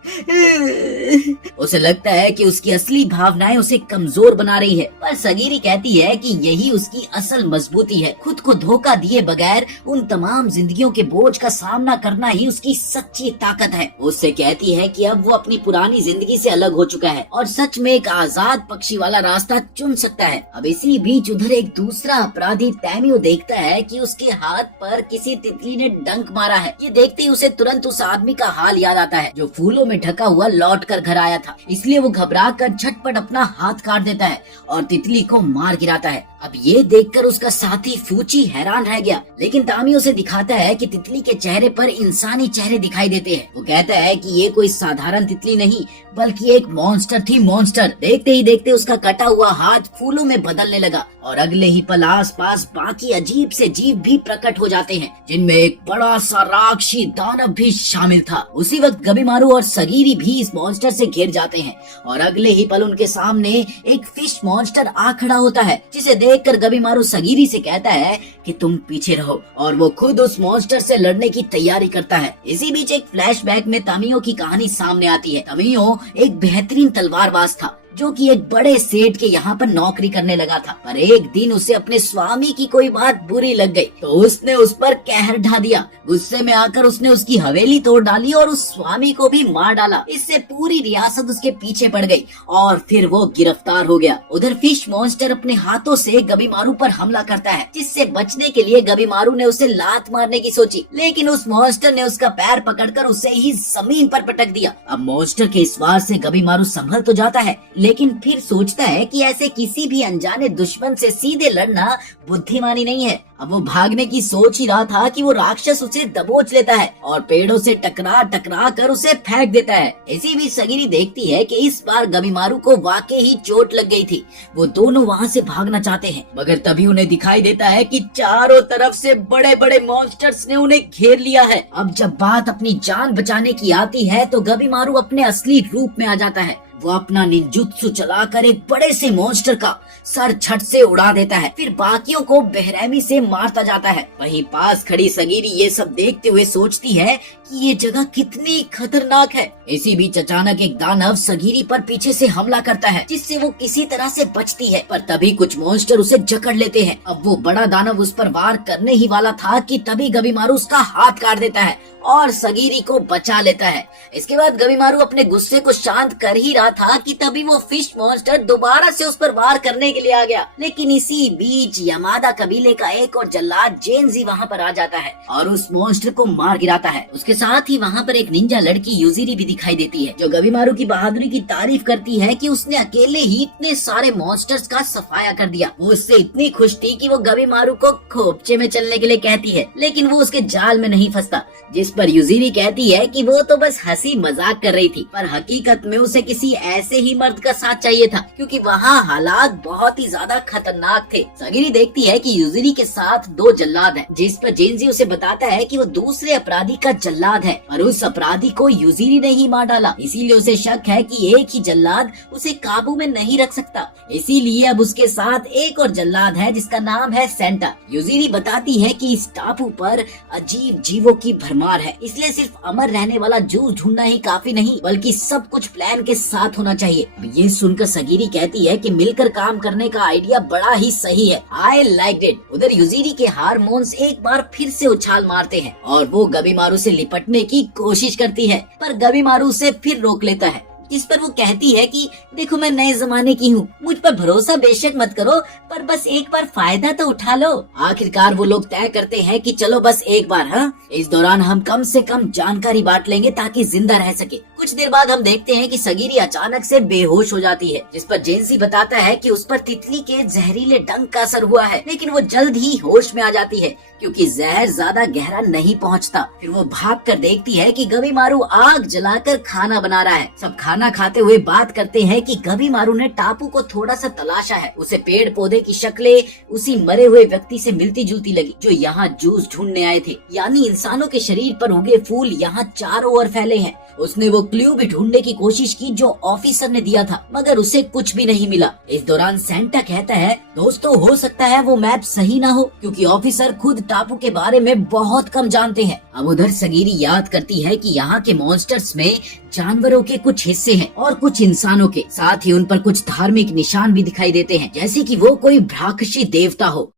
उसे लगता है कि उसकी असली भावनाएं उसे कमजोर बना रही है, पर सगीरी कहती है कि यही उसकी असल मजबूती है। खुद को धोखा दिए बगैर उन तमाम जिंदगियों के बोझ का सामना करना ही उसकी सच्ची ताकत है। उससे कहती है कि अब वो अपनी पुरानी जिंदगी से अलग हो चुका है और सच में एक आजाद पक्षी वाला रास्ता चुन सकता है। अब इसी बीच उधर एक दूसरा अपराधी तैमियो देखता है कि उसके हाथ पर किसी तितली ने डंक मारा है। ये देखते ही उसे तुरंत उस आदमी का हाल याद आता है जो फूलों में ढका हुआ लौट कर घर आया था। इसलिए वो घबरा कर झटपट अपना हाथ काट देता है और तितली को मार गिराता है। अब ये देखकर उसका साथी फूची हैरान रह गया, लेकिन तामी उसे दिखाता है कि तितली के चेहरे पर इंसानी चेहरे दिखाई देते हैं। वो कहता है कि ये कोई साधारण तितली नहीं बल्कि एक मॉन्स्टर थी। मॉन्स्टर देखते ही देखते उसका कटा हुआ हाथ फूलों में बदलने लगा और अगले ही पल आसपास बाकी अजीब से जीव भी प्रकट हो जाते हैं, जिनमें एक बड़ा सा राक्षसी दानव भी शामिल था। उसी वक्त गबीमारू और सगीरी भी इस मॉन्स्टर से घिर जाते हैं और अगले ही पल उनके सामने एक फिश मॉन्स्टर आ खड़ा होता है, जिसे देखकर गबीमारू सगीरी से कहता है कि तुम पीछे रहो और वो खुद उस मॉन्स्टर से लड़ने की तैयारी करता है। इसी बीच एक फ्लैशबैक में तामियो की कहानी सामने आती है। तामियो एक बेहतरीन तलवारबाज था जो कि एक बड़े सेठ के यहाँ पर नौकरी करने लगा था, पर एक दिन उसे अपने स्वामी की कोई बात बुरी लग गई तो उसने उस पर कहर ढा दिया। गुस्से में आकर उसने उसकी हवेली तोड़ डाली और उस स्वामी को भी मार डाला। इससे पूरी रियासत उसके पीछे पड़ गई और फिर वो गिरफ्तार हो गया। उधर फिश मॉन्स्टर अपने हाथों से गबीमारू पर हमला करता है, जिससे बचने के लिए गबीमारू ने उसे लात मारने की सोची, लेकिन उस मॉन्स्टर ने उसका पैर पकड़कर उसे ही जमीन पर पटक दिया। अब मॉन्स्टर के इस वार से गबीमारू संभल तो जाता है, लेकिन फिर सोचता है कि ऐसे किसी भी अनजाने दुश्मन से सीधे लड़ना बुद्धिमानी नहीं है। अब वो भागने की सोच ही रहा था कि वो राक्षस उसे दबोच लेता है और पेड़ों से टकरा टकरा कर उसे फेंक देता है। इसी बीच सगीरी देखती है कि इस बार गबीमारू को वाकई ही चोट लग गई थी। वो दोनों वहाँ से भागना चाहते हैं, मगर तभी उन्हें दिखाई देता है कि चारों तरफ से बड़े बड़े मॉन्स्टर्स ने उन्हें घेर लिया है। अब जब बात अपनी जान बचाने की आती है तो गबीमारू अपने असली रूप में आ जाता है। वो अपना निंजुत्सु चलाकर एक बड़े से मॉन्स्टर का सर छट से उड़ा देता है, फिर बाकियों को बेरहमी से मारता जाता है। वहीं पास खड़ी सगीरी ये सब देखते हुए सोचती है कि ये जगह कितनी खतरनाक है। इसी बीच अचानक एक दानव सगीरी पर पीछे से हमला करता है, जिससे वो किसी तरह से बचती है, पर तभी कुछ मॉन्स्टर उसे जकड़ लेते हैं। अब वो बड़ा दानव उस पर वार करने ही वाला था कि तभी गबीमारू उसका हाथ काट देता है और सगीरी को बचा लेता है। इसके बाद गबीमारू अपने गुस्से को शांत कर ही रहा था कि तभी वो फिश मॉन्स्टर दोबारा से उस पर वार करने के लिए आ गया। लेकिन इसी बीच यमादा कबीले का एक और जल्लाद जेनजी वहाँ पर आ जाता है और उस मॉन्स्टर को मार गिराता है। उसके साथ ही वहाँ पर एक निंजा लड़की यूजिरी भी दिखाई देती है, जो गबीमारू की बहादुरी की तारीफ करती है कि उसने अकेले ही इतने सारे मॉन्स्टर्स का सफाया कर दिया। वो उससे इतनी खुश थी कि वो गबीमारू को खोपचे में चलने के लिए कहती है, लेकिन वो उसके जाल में नहीं फंसता, जिस पर यूजिरी कहती है कि वो तो बस हंसी मजाक कर रही थी, पर हकीकत में उसे किसी ऐसे ही मर्द का साथ चाहिए था, क्योंकि वहाँ हालात बहुत ही ज्यादा खतरनाक थे। सगीरी देखती है कि यूजिरी के साथ दो जल्लाद हैं, जिस पर जेनजी उसे बताता है कि वो दूसरे अपराधी का जल्लाद है, पर उस अपराधी को यूजिरी ने ही मार डाला। इसीलिए उसे शक है कि एक ही जल्लाद उसे काबू में नहीं रख सकता। इसीलिए अब उसके साथ एक और जल्लाद है जिसका नाम है सेंटा। यूजिरी बताती है कि इस टापू पर अजीब जीवों की भरमार है, इसलिए सिर्फ अमर रहने वाला जूस ढूंढना ही काफी नहीं, बल्कि सब कुछ प्लान के साथ होना चाहिए। ये सुनकर सगीरी कहती है कि मिलकर काम करने का आइडिया बड़ा ही सही है। I like it. उधर यूजिरी के हार्मोन्स एक बार फिर से उछाल मारते हैं और वो गबीमारू से लिपटने की कोशिश करती है, पर गबीमारू उसे फिर रोक लेता है, जिस पर वो कहती है कि देखो मैं नए जमाने की हूँ, मुझ पर भरोसा बेशक मत करो, पर बस एक बार फायदा तो उठा लो। आखिरकार वो लोग तय करते हैं कि चलो बस एक बार, हाँ, इस दौरान हम कम से कम जानकारी बांट लेंगे ताकि जिंदा रह सके। कुछ देर बाद हम देखते हैं कि सगीरी अचानक से बेहोश हो जाती है, जिस पर जेनसी बताता है कि उस पर तितली के जहरीले डंक का असर हुआ है, लेकिन वो जल्द ही होश में आ जाती है क्योंकि जहर ज्यादा गहरा नहीं पहुंचता। फिर वो भाग कर देखती है कि गबीमारू आग जलाकर खाना बना रहा है। सब खाना खाते हुए बात करते हैं कि गबीमारू ने टापू को थोड़ा सा तलाशा है। उसे पेड़ पौधे की शक्लें उसी मरे हुए व्यक्ति से मिलती जुलती लगी जो यहाँ जूस ढूंढने आए थे, यानी इंसानों के शरीर पर उगे फूल यहाँ चारों ओर फैले हैं। उसने वो क्लू भी ढूंढने की कोशिश की जो ऑफिसर ने दिया था, मगर उसे कुछ भी नहीं मिला। इस दौरान सेंटा कहता है दोस्तों हो सकता है वो मैप सही ना हो, क्योंकि ऑफिसर खुद टापू के बारे में बहुत कम जानते हैं। अब उधर सगीरी याद करती है कि यहाँ के मॉन्स्टर्स में जानवरों के कुछ हिस्से हैं और कुछ इंसानों के, साथ ही उन पर कुछ धार्मिक निशान भी दिखाई देते हैं, जैसे कि वो कोई भ्राक्षी देवता हो।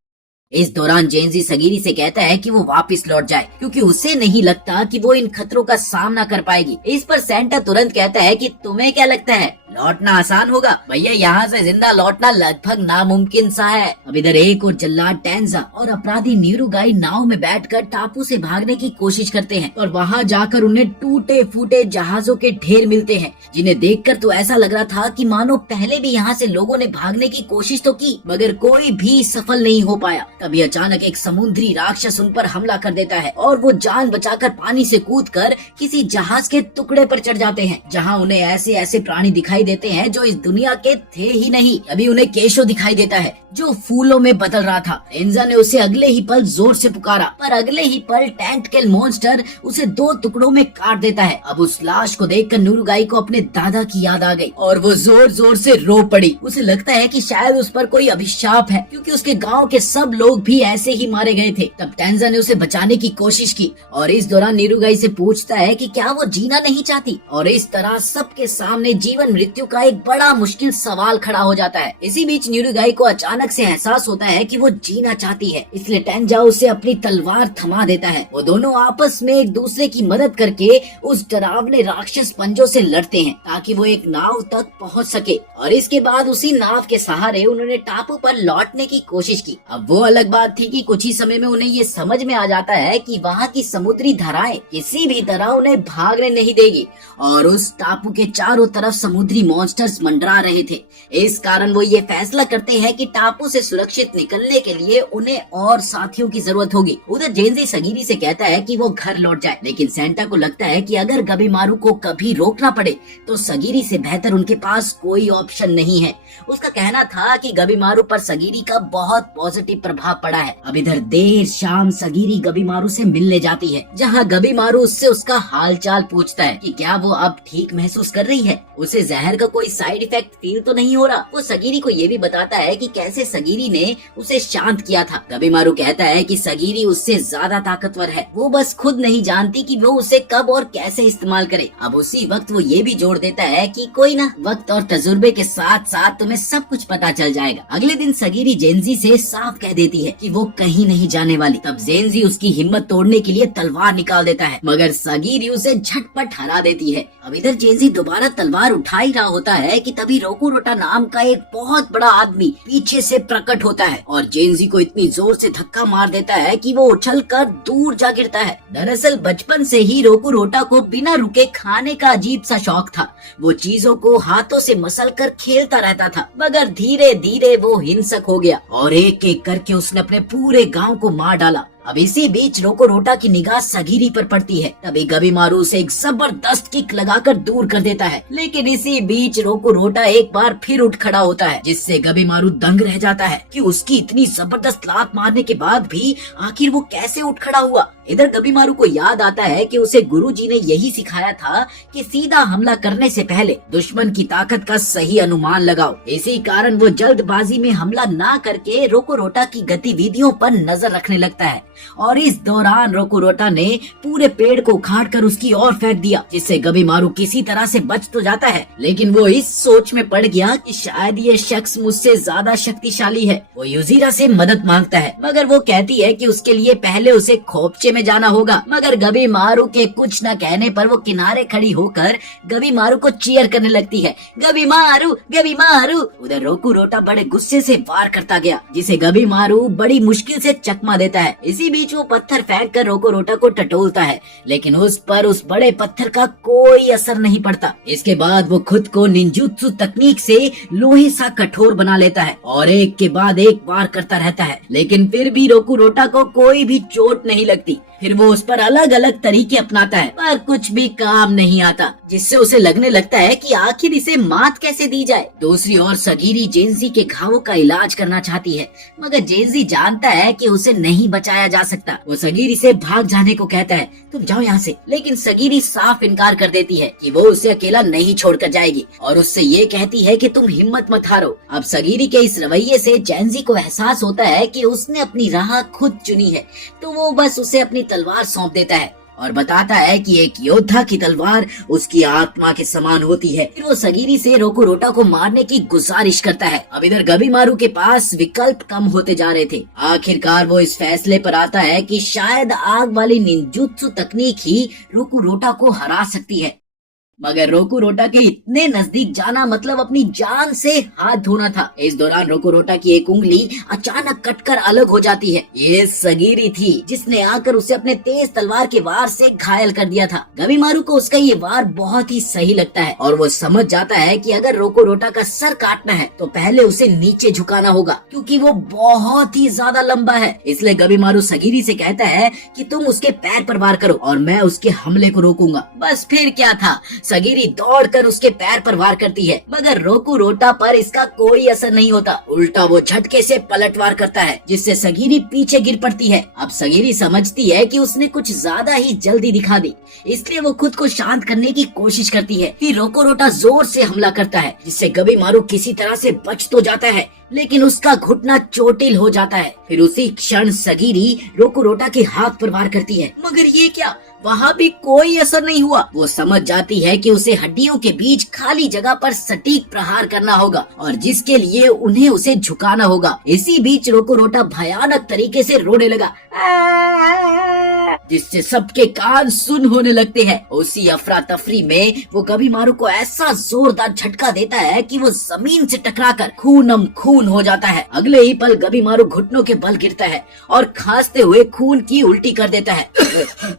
इस दौरान जेनजी सगीरी से कहता है कि वो वापस लौट जाए, क्योंकि उसे नहीं लगता कि वो इन खतरों का सामना कर पाएगी। इस पर सेंटा तुरंत कहता है कि तुम्हें क्या लगता है लौटना आसान होगा? भैया यहाँ से जिंदा लौटना लगभग नामुमकिन सा है। अब इधर एक और जल्लाद टेंजा और अपराधी नीरुगाई नाव में बैठकर टापू से भागने की कोशिश करते हैं, और वहाँ जाकर उन्हें टूटे फूटे जहाजों के ढेर मिलते हैं, जिन्हें देखकर तो ऐसा लग रहा था कि मानो पहले भी यहाँ से लोगों ने भागने की कोशिश तो की, मगर कोई भी सफल नहीं हो पाया। तभी अचानक एक समुद्री राक्षस उन पर हमला कर देता है और वो जान बचाकर पानी से कूदकर किसी जहाज के टुकड़े पर चढ़ जाते हैं, जहाँ उन्हें ऐसे ऐसे प्राणी दिखाई देते हैं जो इस दुनिया के थे ही नहीं। अभी उन्हें केशो दिखाई देता है जो फूलों में बदल रहा था। टेंजा ने उसे अगले ही पल जोर से पुकारा, पर अगले ही पल टेंटकेल मॉन्स्टर उसे दो टुकड़ों में काट देता है। अब उस लाश को देखकर नीरुगाई को अपने दादा की याद आ गई और वो जोर जोर से रो पड़ी। उसे लगता है कि शायद उस पर कोई अभिशाप है, क्योंकि उसके गाँव के सब लोग भी ऐसे ही मारे गए थे। तब टेंजा ने उसे बचाने की कोशिश की और इस दौरान नीरुगाई से पूछता है कि क्या वो जीना नहीं चाहती, और इस तरह सबके सामने जीवन मृत्यु का एक बड़ा मुश्किल सवाल खड़ा हो जाता है। इसी बीच नीरुगाई को अचानक से एहसास होता है कि वो जीना चाहती है, इसलिए टेंजा उसे अपनी तलवार थमा देता है। वो दोनों आपस में एक दूसरे की मदद करके उस डरावने राक्षस पंजों से लड़ते हैं ताकि वो एक नाव तक पहुंच सके, और इसके बाद उसी नाव के सहारे उन्होंने टापू पर लौटने की कोशिश की। अब वो अलग बात थी कि कुछ ही समय में उन्हें ये समझ में आ जाता है कि वहाँ की समुद्री धाराएं किसी भी तरह उन्हें भागने नहीं देगी, और उस टापू के चारों तरफ समुद्री मॉन्स्टर्स मंडरा रहे थे। इस कारण वो ये फैसला करते हैं कि टापू से सुरक्षित निकलने के लिए उन्हें और साथियों की जरूरत होगी। उधर जेनजी सगीरी से कहता है कि वो घर लौट जाए, लेकिन सेंटा को लगता है कि अगर गबीमारू को कभी रोकना पड़े तो सगीरी से बेहतर उनके पास कोई ऑप्शन नहीं है। उसका कहना था कि गबीमारू पर सगीरी का बहुत पॉजिटिव प्रभाव भाप पड़ा है। अब इधर देर शाम सगीरी गबीमारू से मिलने जाती है, जहाँ गबीमारू उससे उसका हालचाल पूछता है कि क्या वो अब ठीक महसूस कर रही है, उसे जहर का कोई साइड इफेक्ट फील तो नहीं हो रहा। वो सगीरी को ये भी बताता है कि कैसे सगीरी ने उसे शांत किया था। गबीमारू कहता है कि सगीरी उससे ज्यादा ताकतवर है, वो बस खुद नहीं जानती कि वो उसे कब और कैसे इस्तेमाल करे। अब उसी वक्त वो ये भी जोड़ देता है कि कोई ना, वक्त और तजुर्बे के साथ साथ तुम्हें सब कुछ पता चल जाएगा। अगले दिन सगीरी जेंजी से साफ कह देती है कि वो कहीं नहीं जाने वाली। तब जेंजी उसकी हिम्मत तोड़ने के लिए तलवार निकाल देता है, मगर सगीरी उसे झटपट हरा देती है। अब इधर जेंजी दोबारा तलवार उठा ही रहा होता है कि तभी रोकुरोटा नाम का एक बहुत बड़ा आदमी पीछे से प्रकट होता है और जेंजी को इतनी जोर से धक्का मार देता है कि वो उछलकर दूर जा गिरता है। दरअसल बचपन से ही रोकुरोटा को बिना रुके खाने का अजीब सा शौक था। वो चीजों को हाथों से मसल कर खेलता रहता था, मगर धीरे धीरे वो हिंसक हो गया और एक एक करके उसने अपने पूरे गांव को मार डाला। अब इसी बीच रोकुरोटा की निगाह सगीरी पर पड़ती है। तभी गबीमारू उसे एक जबरदस्त किक लगाकर दूर कर देता है, लेकिन इसी बीच रोकुरोटा एक बार फिर उठ खड़ा होता है, जिससे गबीमारू दंग रह जाता है कि उसकी इतनी जबरदस्त लात मारने के बाद भी आखिर वो कैसे उठ खड़ा हुआ। इधर गबीमारू को याद आता है कि उसे गुरुजी ने यही सिखाया था कि सीधा हमला करने से पहले दुश्मन की ताकत का सही अनुमान लगाओ। इसी कारण वो जल्दबाजी में हमला ना करके रोकुरोटा की गतिविधियों पर नजर रखने लगता है और इस दौरान रोकुरोटा ने पूरे पेड़ को उखाड़ कर उसकी ओर फेंक दिया, जिससे गबीमारू किसी तरह से बच तो जाता है, लेकिन वो इस सोच में पड़ गया कि शायद ये शख्स मुझसे ज्यादा शक्तिशाली है। वो युजीरा से मदद मांगता है, मगर वो कहती है कि उसके लिए पहले उसे खोपचे में जाना होगा। मगर गबीमारू के कुछ न कहने पर वो किनारे खड़ी होकर गबीमारू को चीयर करने लगती है, गबीमारू गबीमारू। उधर रोकुरोटा बड़े गुस्से से वार करता गया, जिसे गबीमारू बड़ी मुश्किल से चकमा देता है। इसी बीच वो पत्थर फेंक कर रोकुरोटा को टटोलता है, लेकिन उस पर उस बड़े पत्थर का कोई असर नहीं पड़ता। इसके बाद वो खुद को निंजुत्सु तकनीक से लोहे सा कठोर बना लेता है और एक के बाद एक वार करता रहता है, लेकिन फिर भी रोकुरोटा को कोई भी चोट नहीं लगती। फिर वो उस पर अलग अलग तरीके अपनाता है, पर कुछ भी काम नहीं आता, जिससे उसे लगने लगता है कि आखिर इसे मात कैसे दी जाए। दूसरी ओर सगीरी जेंजी के घावों का इलाज करना चाहती है, मगर जेंजी जानता है कि उसे नहीं बचाया जा सकता। वो सगीरी से भाग जाने को कहता है, तुम जाओ यहाँ से, लेकिन सगीरी साफ इनकार कर देती है कि वो उसे अकेला नहीं छोड़कर जाएगी और उससे ये कहती है कि तुम हिम्मत मत हारो। अब सगीरी के इस रवैये से जेंजी को एहसास होता है कि उसने अपनी राह खुद चुनी है, तो वो बस उसे अपनी तलवार सौंप देता है और बताता है कि एक योद्धा की तलवार उसकी आत्मा के समान होती है। फिर वो सगीरी से रोकुरोटा को मारने की गुजारिश करता है। अब इधर गबीमारू के पास विकल्प कम होते जा रहे थे। आखिरकार वो इस फैसले पर आता है कि शायद आग वाली निंजुत्सु तकनीक ही रोकुरोटा को हरा सकती है, मगर रोकुरोटा के इतने नजदीक जाना मतलब अपनी जान से हाथ धोना था। इस दौरान रोकुरोटा की एक उंगली अचानक कटकर अलग हो जाती है। ये सगीरी थी जिसने आकर उसे अपने तेज तलवार के वार से घायल कर दिया था। गबीमारू को उसका ये वार बहुत ही सही लगता है और वो समझ जाता है कि अगर रोकुरोटा का सर काटना है तो पहले उसे नीचे झुकाना होगा, क्योंकि वो बहुत ही ज्यादा लंबा है। इसलिए गबीमारू सगीरी से कहता है कि तुम उसके पैर पर वार करो और मैं उसके हमले को रोकूंगा। बस फिर क्या था, सगीरी दौड़कर उसके पैर पर वार करती है, मगर रोकुरोटा पर इसका कोई असर नहीं होता। उल्टा वो झटके से पलटवार करता है, जिससे सगीरी पीछे गिर पड़ती है। अब सगीरी समझती है कि उसने कुछ ज्यादा ही जल्दी दिखा दी, इसलिए वो खुद को शांत करने की कोशिश करती है। फिर रोकुरोटा जोर से हमला करता है, जिससे गबीमारू किसी तरह से बच तो जाता है, लेकिन उसका घुटना चोटिल हो जाता है। फिर उसी क्षण सगीरी रोकुरोटा के हाथ पर वार करती है, मगर ये क्या, वहाँ भी कोई असर नहीं हुआ। वो समझ जाती है कि उसे हड्डियों के बीच खाली जगह पर सटीक प्रहार करना होगा और जिसके लिए उन्हें उसे झुकाना होगा। इसी बीच रोकुरोटा भयानक तरीके से रोने लगा, जिससे सबके कान सुन होने लगते हैं। उसी अफरा तफरी में वो गबीमारू को ऐसा जोरदार झटका देता है कि वो जमीन से टकराकर खूनम खून हो जाता है। अगले ही पल गबीमारू घुटनों के बल गिरता है और खांसते हुए खून की उल्टी कर देता है।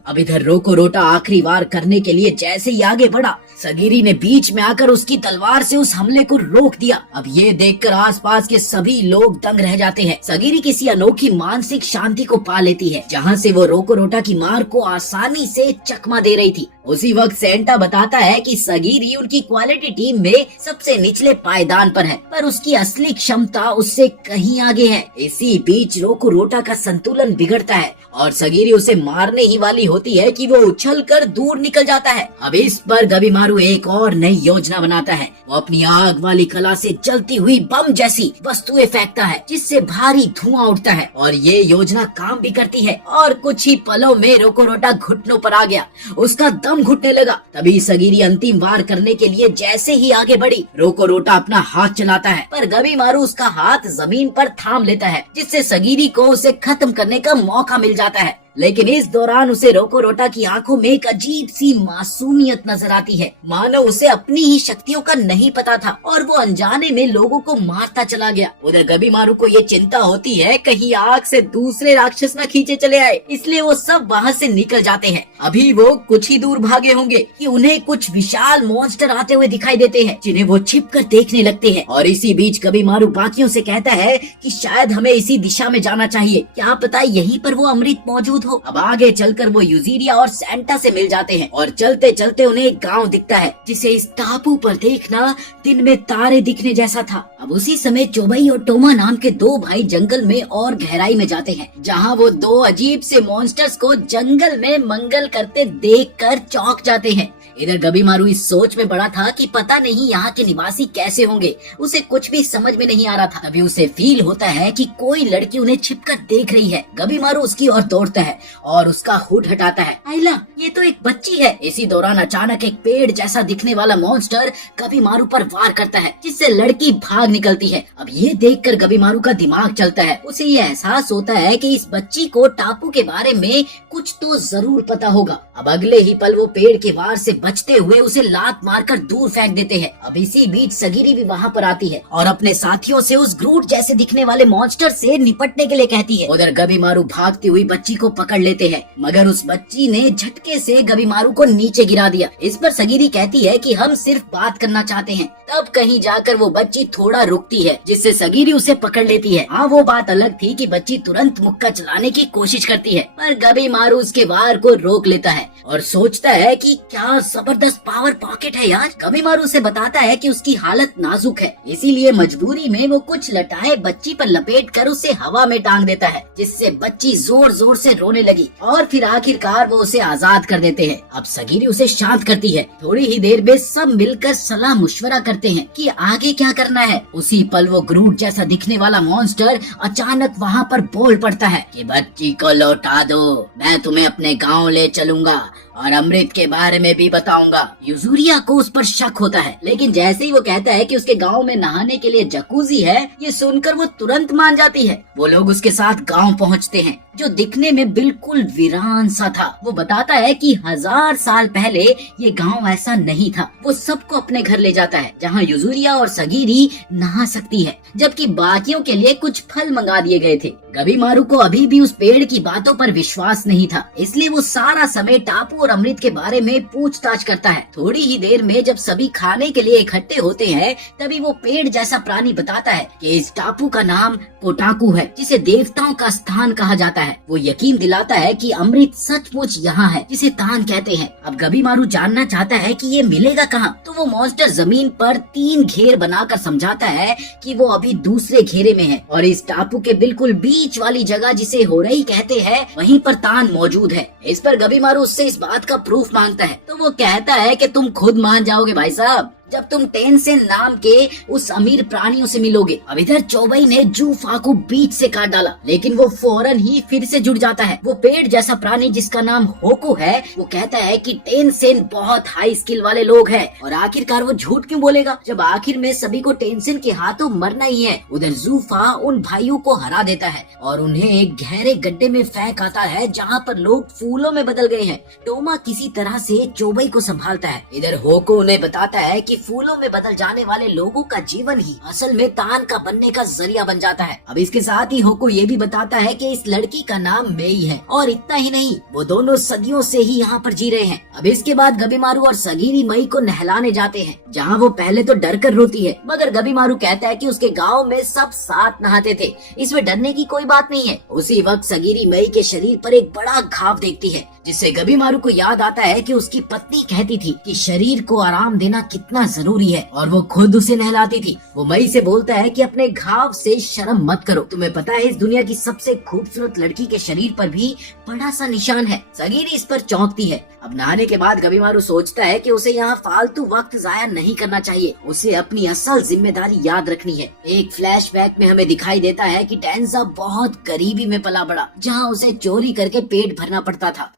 अब इधर रोकुरोटा आखिरी वार करने के लिए जैसे ही आगे बढ़ा, सगीरी ने बीच में आकर उसकी तलवार से उस हमले को रोक दिया। अब ये देखकर आसपास के सभी लोग दंग रह जाते हैं। सगीरी किसी अनोखी मानसिक शांति को पा लेती है, जहाँ से वो रोकुरोटा की बीमार को आसानी से चकमा दे रही थी। उसी वक्त सेंटा बताता है कि सगीरी उनकी क्वालिटी टीम में सबसे निचले पायदान पर है, पर उसकी असली क्षमता उससे कहीं आगे है। इसी बीच रोकुरोटा का संतुलन बिगड़ता है और सगीरी उसे मारने ही वाली होती है कि वो उछलकर दूर निकल जाता है। अब इस पर गबीमारू एक और नई योजना बनाता है। वो अपनी आग वाली कला से जलती हुई बम जैसी वस्तुएं फेंकता है जिससे भारी धुआं उठता है और ये योजना काम भी करती है। और कुछ ही पलों में रोकुरोटा घुटनों पर आ गया, उसका दम घुटने लगा। तभी सगीरी अंतिम वार करने के लिए जैसे ही आगे बढ़ी, रोकुरोटा अपना हाथ चलाता है, पर गबीमारू उसका हाथ जमीन पर थाम लेता है जिससे सगीरी को उसे खत्म करने का मौका मिल जाता है। लेकिन इस दौरान उसे रोकुरोटा की आंखों में एक अजीब सी मासूमियत नजर आती है, मानो उसे अपनी ही शक्तियों का नहीं पता था और वो अनजाने में लोगों को मारता चला गया। उधर गबीमारू को ये चिंता होती है कहीं आग से दूसरे राक्षस न खींचे चले आए, इसलिए वो सब वहाँ से निकल जाते हैं। अभी वो कुछ ही दूर भागे होंगे कि उन्हें कुछ विशाल मॉन्स्टर आते हुए दिखाई देते हैं जिन्हें वो छिपकर देखने लगते हैं। और इसी बीच गबीमारू बाकियों से कहता है कि शायद हमें इसी दिशा में जाना चाहिए, क्या पता यहीं पर वो अमृत मौजूद हो। अब आगे चलकर वो यूजीरिया और सेंटा से मिल जाते हैं और चलते चलते उन्हें एक गांव दिखता है जिसे इस टापू पर देखना दिन में तारे दिखने जैसा था। अब उसी समय चोबई और टोमा नाम के दो भाई जंगल में और गहराई में जाते हैं, जहां वो दो अजीब से मॉन्स्टर्स को जंगल में मंगल करते देखकर चौंक जाते हैं। इधर गबीमारू इस सोच में पड़ा था कि पता नहीं यहाँ के निवासी कैसे होंगे, उसे कुछ भी समझ में नहीं आ रहा था। तभी उसे फील होता है कि कोई लड़की उन्हें छिपकर देख रही है। गबीमारू उसकी ओर दौड़ता है और उसका हुड हटाता है। आइला, ये तो एक बच्ची है। इसी दौरान अचानक एक पेड़ जैसा दिखने वाला मॉन्स्टर गबीमारू पर वार करता है जिससे लड़की भाग निकलती है। अब ये देखकर गबीमारू का दिमाग चलता है, उसे ये एहसास होता है कि इस बच्ची को टापू के बारे में कुछ तो जरूर पता होगा। अब अगले ही पल वो पेड़ के वार से बचते हुए उसे लात मारकर दूर फेंक देते हैं। अब इसी बीच सगीरी भी वहाँ पर आती है और अपने साथियों से उस ग्रूट जैसे दिखने वाले मॉन्स्टर से निपटने के लिए कहती है। उधर गबीमारू भागती हुई बच्ची को पकड़ लेते हैं, मगर उस बच्ची ने झटके से गबीमारू को नीचे गिरा दिया। इस पर सगीरी कहती है कि हम सिर्फ बात करना चाहते हैं। तब कहीं जाकर वो बच्ची थोड़ा रुकती है जिससे सगीरी उसे पकड़ लेती है। हाँ, वो बात अलग थी कि बच्ची तुरंत मुक्का चलाने की कोशिश करती है, पर गबीमारू उसके वार को रोक लेता है और सोचता है कि क्या जबरदस्त पावर पॉकेट है यार। गबीमारू उसे बताता है कि उसकी हालत नाजुक है, इसीलिए मजबूरी में वो कुछ लटाएं बच्ची पर लपेट कर उसे हवा में टांग देता है, जिससे बच्ची जोर जोर से रोने लगी और फिर आखिरकार वो उसे आजाद कर देते हैं। अब सगीरी उसे शांत करती है। थोड़ी ही देर में सब मिलकर सलाह मुशवरा करते हैं कि आगे क्या करना है। उसी पल वो ग्रूट जैसा दिखने वाला मॉन्स्टर अचानक वहाँ पर बोल पड़ता है कि बच्ची को लौटा दो, मैं तुम्हें अपने गाँव ले चलूंगा और अमृत के बारे में भी बताऊंगा। यूजुरिया को उस पर शक होता है, लेकिन जैसे ही वो कहता है कि उसके गांव में नहाने के लिए जकूजी है, ये सुनकर वो तुरंत मान जाती है। वो लोग उसके साथ गांव पहुंचते हैं जो दिखने में बिल्कुल वीरान सा था। वो बताता है कि 1000 साल पहले ये गांव ऐसा नहीं था। वो सबको अपने घर ले जाता है जहां यूजुरिया और सगीरी नहा सकती है, जबकि बाकियों के लिए कुछ फल मंगा दिए गए थे। गबीमारू को अभी भी उस पेड़ की बातों पर विश्वास नहीं था, इसलिए वो सारा समय टापू और अमृत के बारे में पूछताछ करता है। थोड़ी ही देर में जब सभी खाने के लिए इकट्ठे होते हैं, तभी वो पेड़ जैसा प्राणी बताता है कि इस टापू का नाम कोटाकू है, जिसे देवताओं का स्थान कहा जाता है। वो यकीन दिलाता है कि अमृत सचमुच यहाँ है, जिसे तान कहते हैं। अब गबीमारू जानना चाहता है कि ये मिलेगा कहाँ, तो वो मॉन्स्टर जमीन पर 3 घेर बनाकर समझाता है कि वो अभी दूसरे घेरे में है और इस टापू के बिल्कुल बीच वाली जगह, जिसे होरई कहते हैं, वहीं पर तान मौजूद है। इस पर गबीमारू उससे इस बात का प्रूफ मांगता है, तो वो कहता है कि तुम खुद मान जाओगे भाई साहब जब तुम टेंसेन नाम के उस अमीर प्राणियों से मिलोगे। अब इधर चोबई ने जूफा को बीच से काट डाला, लेकिन वो फौरन ही फिर से जुड़ जाता है। वो पेड़ जैसा प्राणी जिसका नाम होको है, वो कहता है कि टेंसेन बहुत हाई स्किल वाले लोग हैं और आखिरकार वो झूठ क्यों बोलेगा जब आखिर में सभी को टेंसेन के हाथों मरना ही है। उधर जूफा उन भाइयों को हरा देता है और उन्हें एक गहरे गड्ढे में फेंक आता है जहाँ पर लोग फूलों में बदल गए हैं। टोमा किसी तरह से चोबई को संभालता है। इधर होको उन्हें बताता है कि फूलों में बदल जाने वाले लोगों का जीवन ही असल में तान का बनने का जरिया बन जाता है। अब इसके साथ ही होको ये भी बताता है कि इस लड़की का नाम मेई है और इतना ही नहीं, वो दोनों सदियों से ही यहाँ पर जी रहे हैं। अब इसके बाद गबीमारू और सगीरी मई को नहलाने जाते हैं, जहाँ वो पहले तो डर कर रोती है, मगर गबीमारू कहता है कि उसके गाँव में सब साथ नहाते थे, इसमें डरने की कोई बात नहीं है। उसी वक्त सगीरी मई के शरीर पर एक बड़ा घाव देखती है, जिससे गबीमारू को याद आता है कि उसकी पत्नी कहती थी कि शरीर को आराम देना कितना जरूरी है और वो खुद उसे नहलाती थी। वो मई से बोलता है कि अपने घाव से शर्म मत करो, तुम्हें पता है इस दुनिया की सबसे खूबसूरत लड़की के शरीर पर भी बड़ा सा निशान है। सगीरी इस पर चौंकती है। अब नहाने के बाद गबीमारू सोचता है कि उसे यहाँ फालतू वक्त जाया नहीं करना चाहिए, उसे अपनी असल जिम्मेदारी याद रखनी है। एक फ्लैशबैक में हमें दिखाई देता है कि टेंजा बहुत गरीबी में पला बड़ा, जहाँ उसे चोरी करके पेट भरना पड़ता था।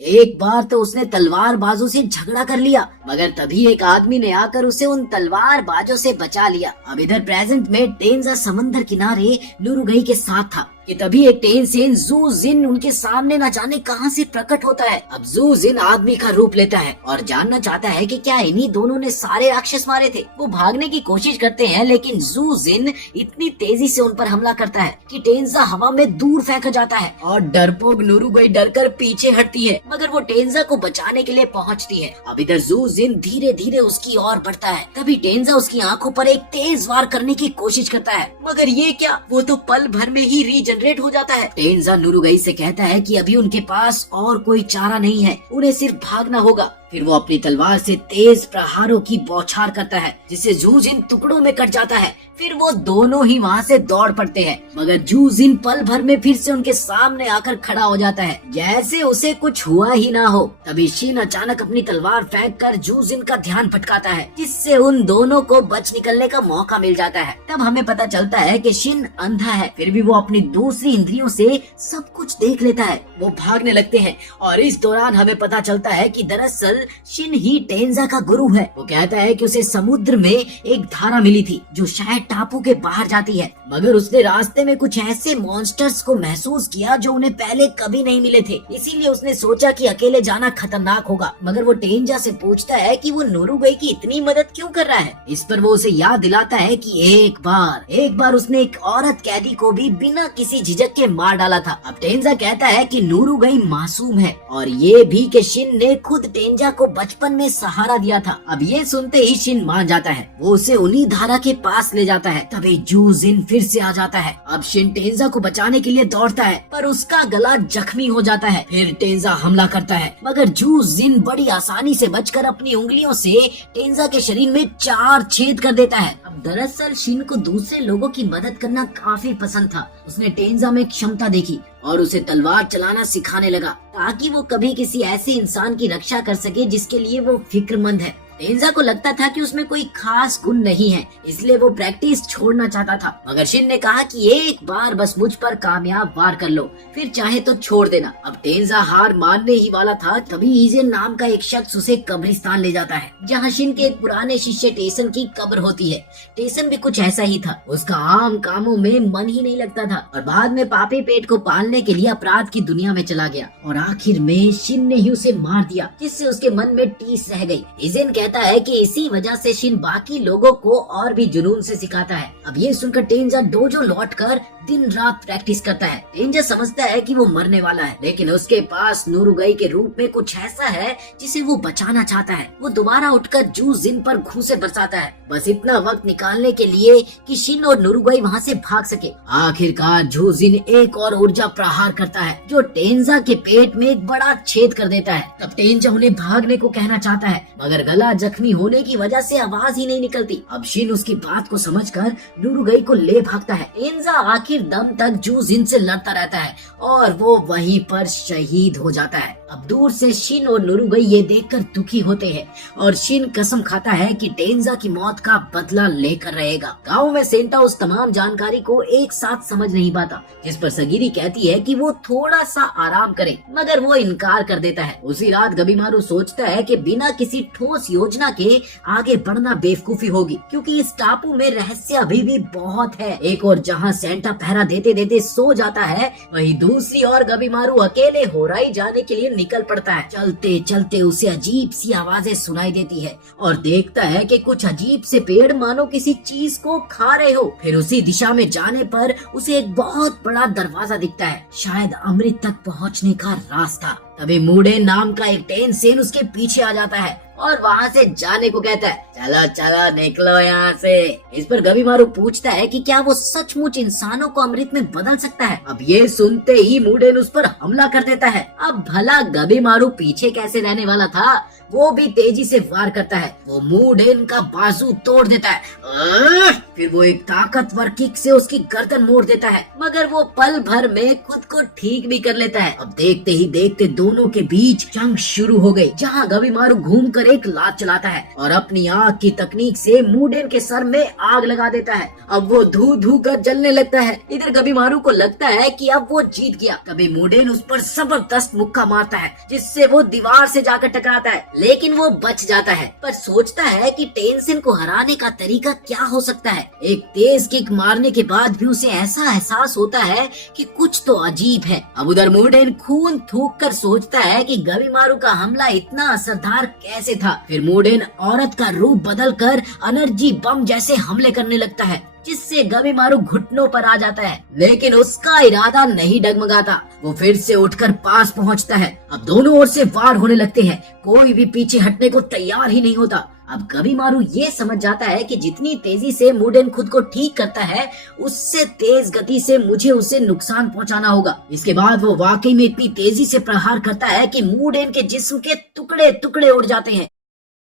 एक बार तो उसने तलवार बाजों से झगड़ा कर लिया, मगर तभी एक आदमी ने आकर उसे उन तलवार बाजों से बचा लिया। अब इधर प्रेजेंट में टेंजा समंदर किनारे नुरुगई के साथ था कि तभी एक टेंसेन जू जिन उनके सामने न जाने कहां से प्रकट होता है। अब जू जिन आदमी का रूप लेता है और जानना चाहता है कि क्या इन्हीं दोनों ने सारे राक्षस मारे थे। वो भागने की कोशिश करते हैं, लेकिन जू जिन इतनी तेजी से उन पर हमला करता है कि टेंजा हवा में दूर फेंका जाता है और डरपोक नुरुगई डरकर पीछे हटती है, मगर वो टेंजा को बचाने के लिए पहुंचती है। अब इधर जू जिन धीरे धीरे उसकी ओर बढ़ता है, तभी टेंजा उसकी आंखों पर एक तेज वार करने की कोशिश करता है, मगर ये क्या, वो तो पल भर में ही रीजनरेट हो जाता है। टेंजा नुरुगई से कहता है कि अभी उनके पास और कोई चारा नहीं है, उन्हें सिर्फ भागना होगा। फिर वो अपनी तलवार से तेज प्रहारों की बौछार करता है, जिससे जू जिन टुकड़ों में कट जाता है। फिर वो दोनों ही वहाँ से दौड़ पड़ते हैं, मगर जू जिन पल भर में फिर से उनके सामने आकर खड़ा हो जाता है, जैसे उसे कुछ हुआ ही ना हो। तभी शिन अचानक अपनी तलवार फेंक कर जू जिन का ध्यान भटकाता है, जिससे उन दोनों को बच निकलने का मौका मिल जाता है। तब हमें पता चलता है कि शिन अंधा है, फिर भी वो अपनी दूसरी इंद्रियों से सब कुछ देख लेता है। वो भागने लगते हैं और इस दौरान हमें पता चलता है कि दरअसल शिन ही टेंजा का गुरु है। वो कहता है कि उसे समुद्र में एक धारा मिली थी जो शायद टापू के बाहर जाती है, मगर उसने रास्ते में कुछ ऐसे मॉन्स्टर्स को महसूस किया जो उन्हें पहले कभी नहीं मिले थे। इसीलिए उसने सोचा कि अकेले जाना खतरनाक होगा, मगर वो टेंजा से पूछता है कि वो नुरुगई की इतनी मदद क्यों कर रहा है। इस पर वो उसे याद दिलाता है कि एक बार उसने एक औरत कैदी को भी बिना किसी झिझक के मार डाला था। अब टेंजा कहता है कि नुरुगई मासूम है और ये भी कि शिन ने खुद टेंजा को बचपन में सहारा दिया था। अब ये सुनते ही शिन मान जाता है, वो उसे उन्हीं धारा के पास ले जाता है। तभी जू जिन फिर से आ जाता है। अब शिन टेंजा को बचाने के लिए दौड़ता है, पर उसका गला जख्मी हो जाता है। फिर टेंजा हमला करता है, मगर जू जिन बड़ी आसानी से बचकर अपनी उंगलियों से टेंजा के शरीर में 4 छेद कर देता है। अब दरअसल शिन को दूसरे लोगों की मदद करना काफी पसंद था। उसने टेंजा में क्षमता देखी और उसे तलवार चलाना सिखाने लगा, ताकि वो कभी किसी ऐसे इंसान की रक्षा कर सके जिसके लिए वो फिक्रमंद है। टेंजा को लगता था कि उसमें कोई खास गुण नहीं है, इसलिए वो प्रैक्टिस छोड़ना चाहता था, मगर शिन ने कहा कि एक बार बस मुझ पर कामयाब वार कर लो, फिर चाहे तो छोड़ देना। अब टेंजा हार मानने ही वाला था, तभी इजेन नाम का एक शख्स उसे कब्रिस्तान ले जाता है, जहाँ शिन के एक पुराने शिष्य टेसन की कब्र होती है। टेसन भी कुछ ऐसा ही था, उसका आम कामों में मन ही नहीं लगता था और बाद में पापी पेट को पालने के लिए अपराध की दुनिया में चला गया और आखिर में शिन ने ही उसे मार दिया, जिससे उसके मन में टीस रह गई। इजेन कहता है कि इसी वजह से शिन बाकी लोगों को और भी जुनून से सिखाता है। अब ये सुनकर टेंजा डोजो लौटकर दिन रात प्रैक्टिस करता है। टेंजा समझता है कि वो मरने वाला है, लेकिन उसके पास नुरुगई के रूप में कुछ ऐसा है जिसे वो बचाना चाहता है। वो दोबारा उठकर जू जिन पर घूंसे बरसाता है, बस इतना वक्त निकालने के लिए कि शिन और नुरुगई वहाँ से भाग सके। आखिरकार जू जिन एक और ऊर्जा प्रहार करता है जो टेंजा के पेट में एक बड़ा छेद कर देता है। तब टेंजा उन्हें भागने को कहना चाहता है, मगर गला जख्मी होने की वजह से आवाज ही नहीं निकलती। अब शिन उसकी बात को समझकर नुरुगई को ले भागता है। टेंजा आखिर दम तक जू जिन से लड़ता रहता है और वो वहीं पर शहीद हो जाता है। अब दूर से शिन और नुरुगई ये देखकर दुखी होते हैं और शिन कसम खाता है कि टेंजा की मौत का बदला लेकर रहेगा। गांव में सेंटा उस तमाम जानकारी को एक साथ समझ नहीं पाता, जिस पर सगीरी कहती है कि वो थोड़ा सा आराम करे, मगर वो इनकार कर देता है। उसी रात गबीमारू सोचता है कि बिना किसी ठोस योजना के आगे बढ़ना बेवकूफी होगी, क्योंकि इस टापू में रहस्य अभी भी बहुत है। एक और जहाँ सेंटा पहरा देते देते सो जाता है, वहीं दूसरी ओर गबीमारू अकेले होराई जाने के लिए निकल पड़ता है। चलते चलते उसे अजीब सी आवाजें सुनाई देती है और देखता है कि कुछ अजीब से पेड़ मानो किसी चीज को खा रहे हो। फिर उसी दिशा में जाने पर उसे एक बहुत बड़ा दरवाजा दिखता है, शायद अमृत तक पहुंचने का रास्ता। तभी मूडेन नाम का एक टेंसेन उसके पीछे आ जाता है और वहाँ से जाने को कहता है। चलो चलो निकलो यहाँ से। इस पर गबीमारू पूछता है कि क्या वो सचमुच इंसानों को अमृत में बदल सकता है। अब ये सुनते ही मूडेन उस पर हमला कर देता है। अब भला गबीमारू पीछे कैसे रहने वाला था, वो भी तेजी से वार करता है। वो मूडेन का बाजू तोड़ देता है। फिर वो एक ताकतवर किक से उसकी गर्दन मोड़ देता है, मगर वो पल भर में खुद को ठीक भी कर लेता है। अब देखते ही देखते दोनों के बीच जंग शुरू हो गई, जहाँ गबीमारू घूमकर एक लात चलाता है और अपनी आग की तकनीक से मूडेन के सर में आग लगा देता है। अब वो धू धू कर जलने लगता है। इधर गबीमारू को लगता है कि अब वो जीत गया। तभी मूडेन उस पर जबरदस्त मुक्का मारता है, जिससे वो दीवार से जाकर टकराता है, लेकिन वो बच जाता है। पर सोचता है कि टेंसेन को हराने का तरीका क्या हो सकता है। एक तेज किक मारने के बाद भी उसे ऐसा एहसास होता है कि कुछ तो अजीब है। अब उधर मूडेन खून थूक कर सोचता है कि गबीमारू का हमला इतना असरदार कैसे था। फिर मूडेन औरत का रूप बदल कर एनर्जी बम जैसे हमले करने लगता है, जिससे गबीमारू घुटनों पर आ जाता है। लेकिन उसका इरादा नहीं डगमगाता। वो फिर से उठकर पास पहुंचता है। अब दोनों ओर से वार होने लगते हैं, कोई भी पीछे हटने को तैयार ही नहीं होता। अब गबीमारू ये समझ जाता है कि जितनी तेजी से मूडेन खुद को ठीक करता है, उससे तेज गति से मुझे उसे नुकसान पहुंचाना होगा। इसके बाद वो वाकई में इतनी तेजी से प्रहार करता है कि मूडेन के जिस्म के टुकड़े टुकड़े उड़ जाते हैं।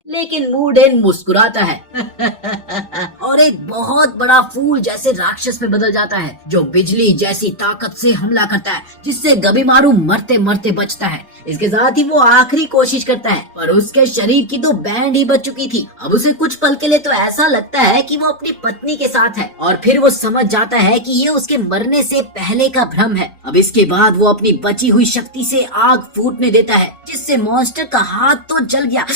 लेकिन मूडेन मुस्कुराता है और एक बहुत बड़ा फूल जैसे राक्षस में बदल जाता है, जो बिजली जैसी ताकत से हमला करता है, जिससे गबीमारू मरते मरते बचता है। इसके साथ ही वो आखिरी कोशिश करता है, पर उसके शरीर की तो बैंड ही बच चुकी थी। अब उसे कुछ पल के लिए तो ऐसा लगता है कि वो अपनी पत्नी के साथ है, और फिर वो समझ जाता है कि ये उसके मरने से पहले का भ्रम है। अब इसके बाद वो अपनी बची हुई शक्ति से आग फूटने देता है, जिससे मॉन्स्टर का हाथ तो जल गया।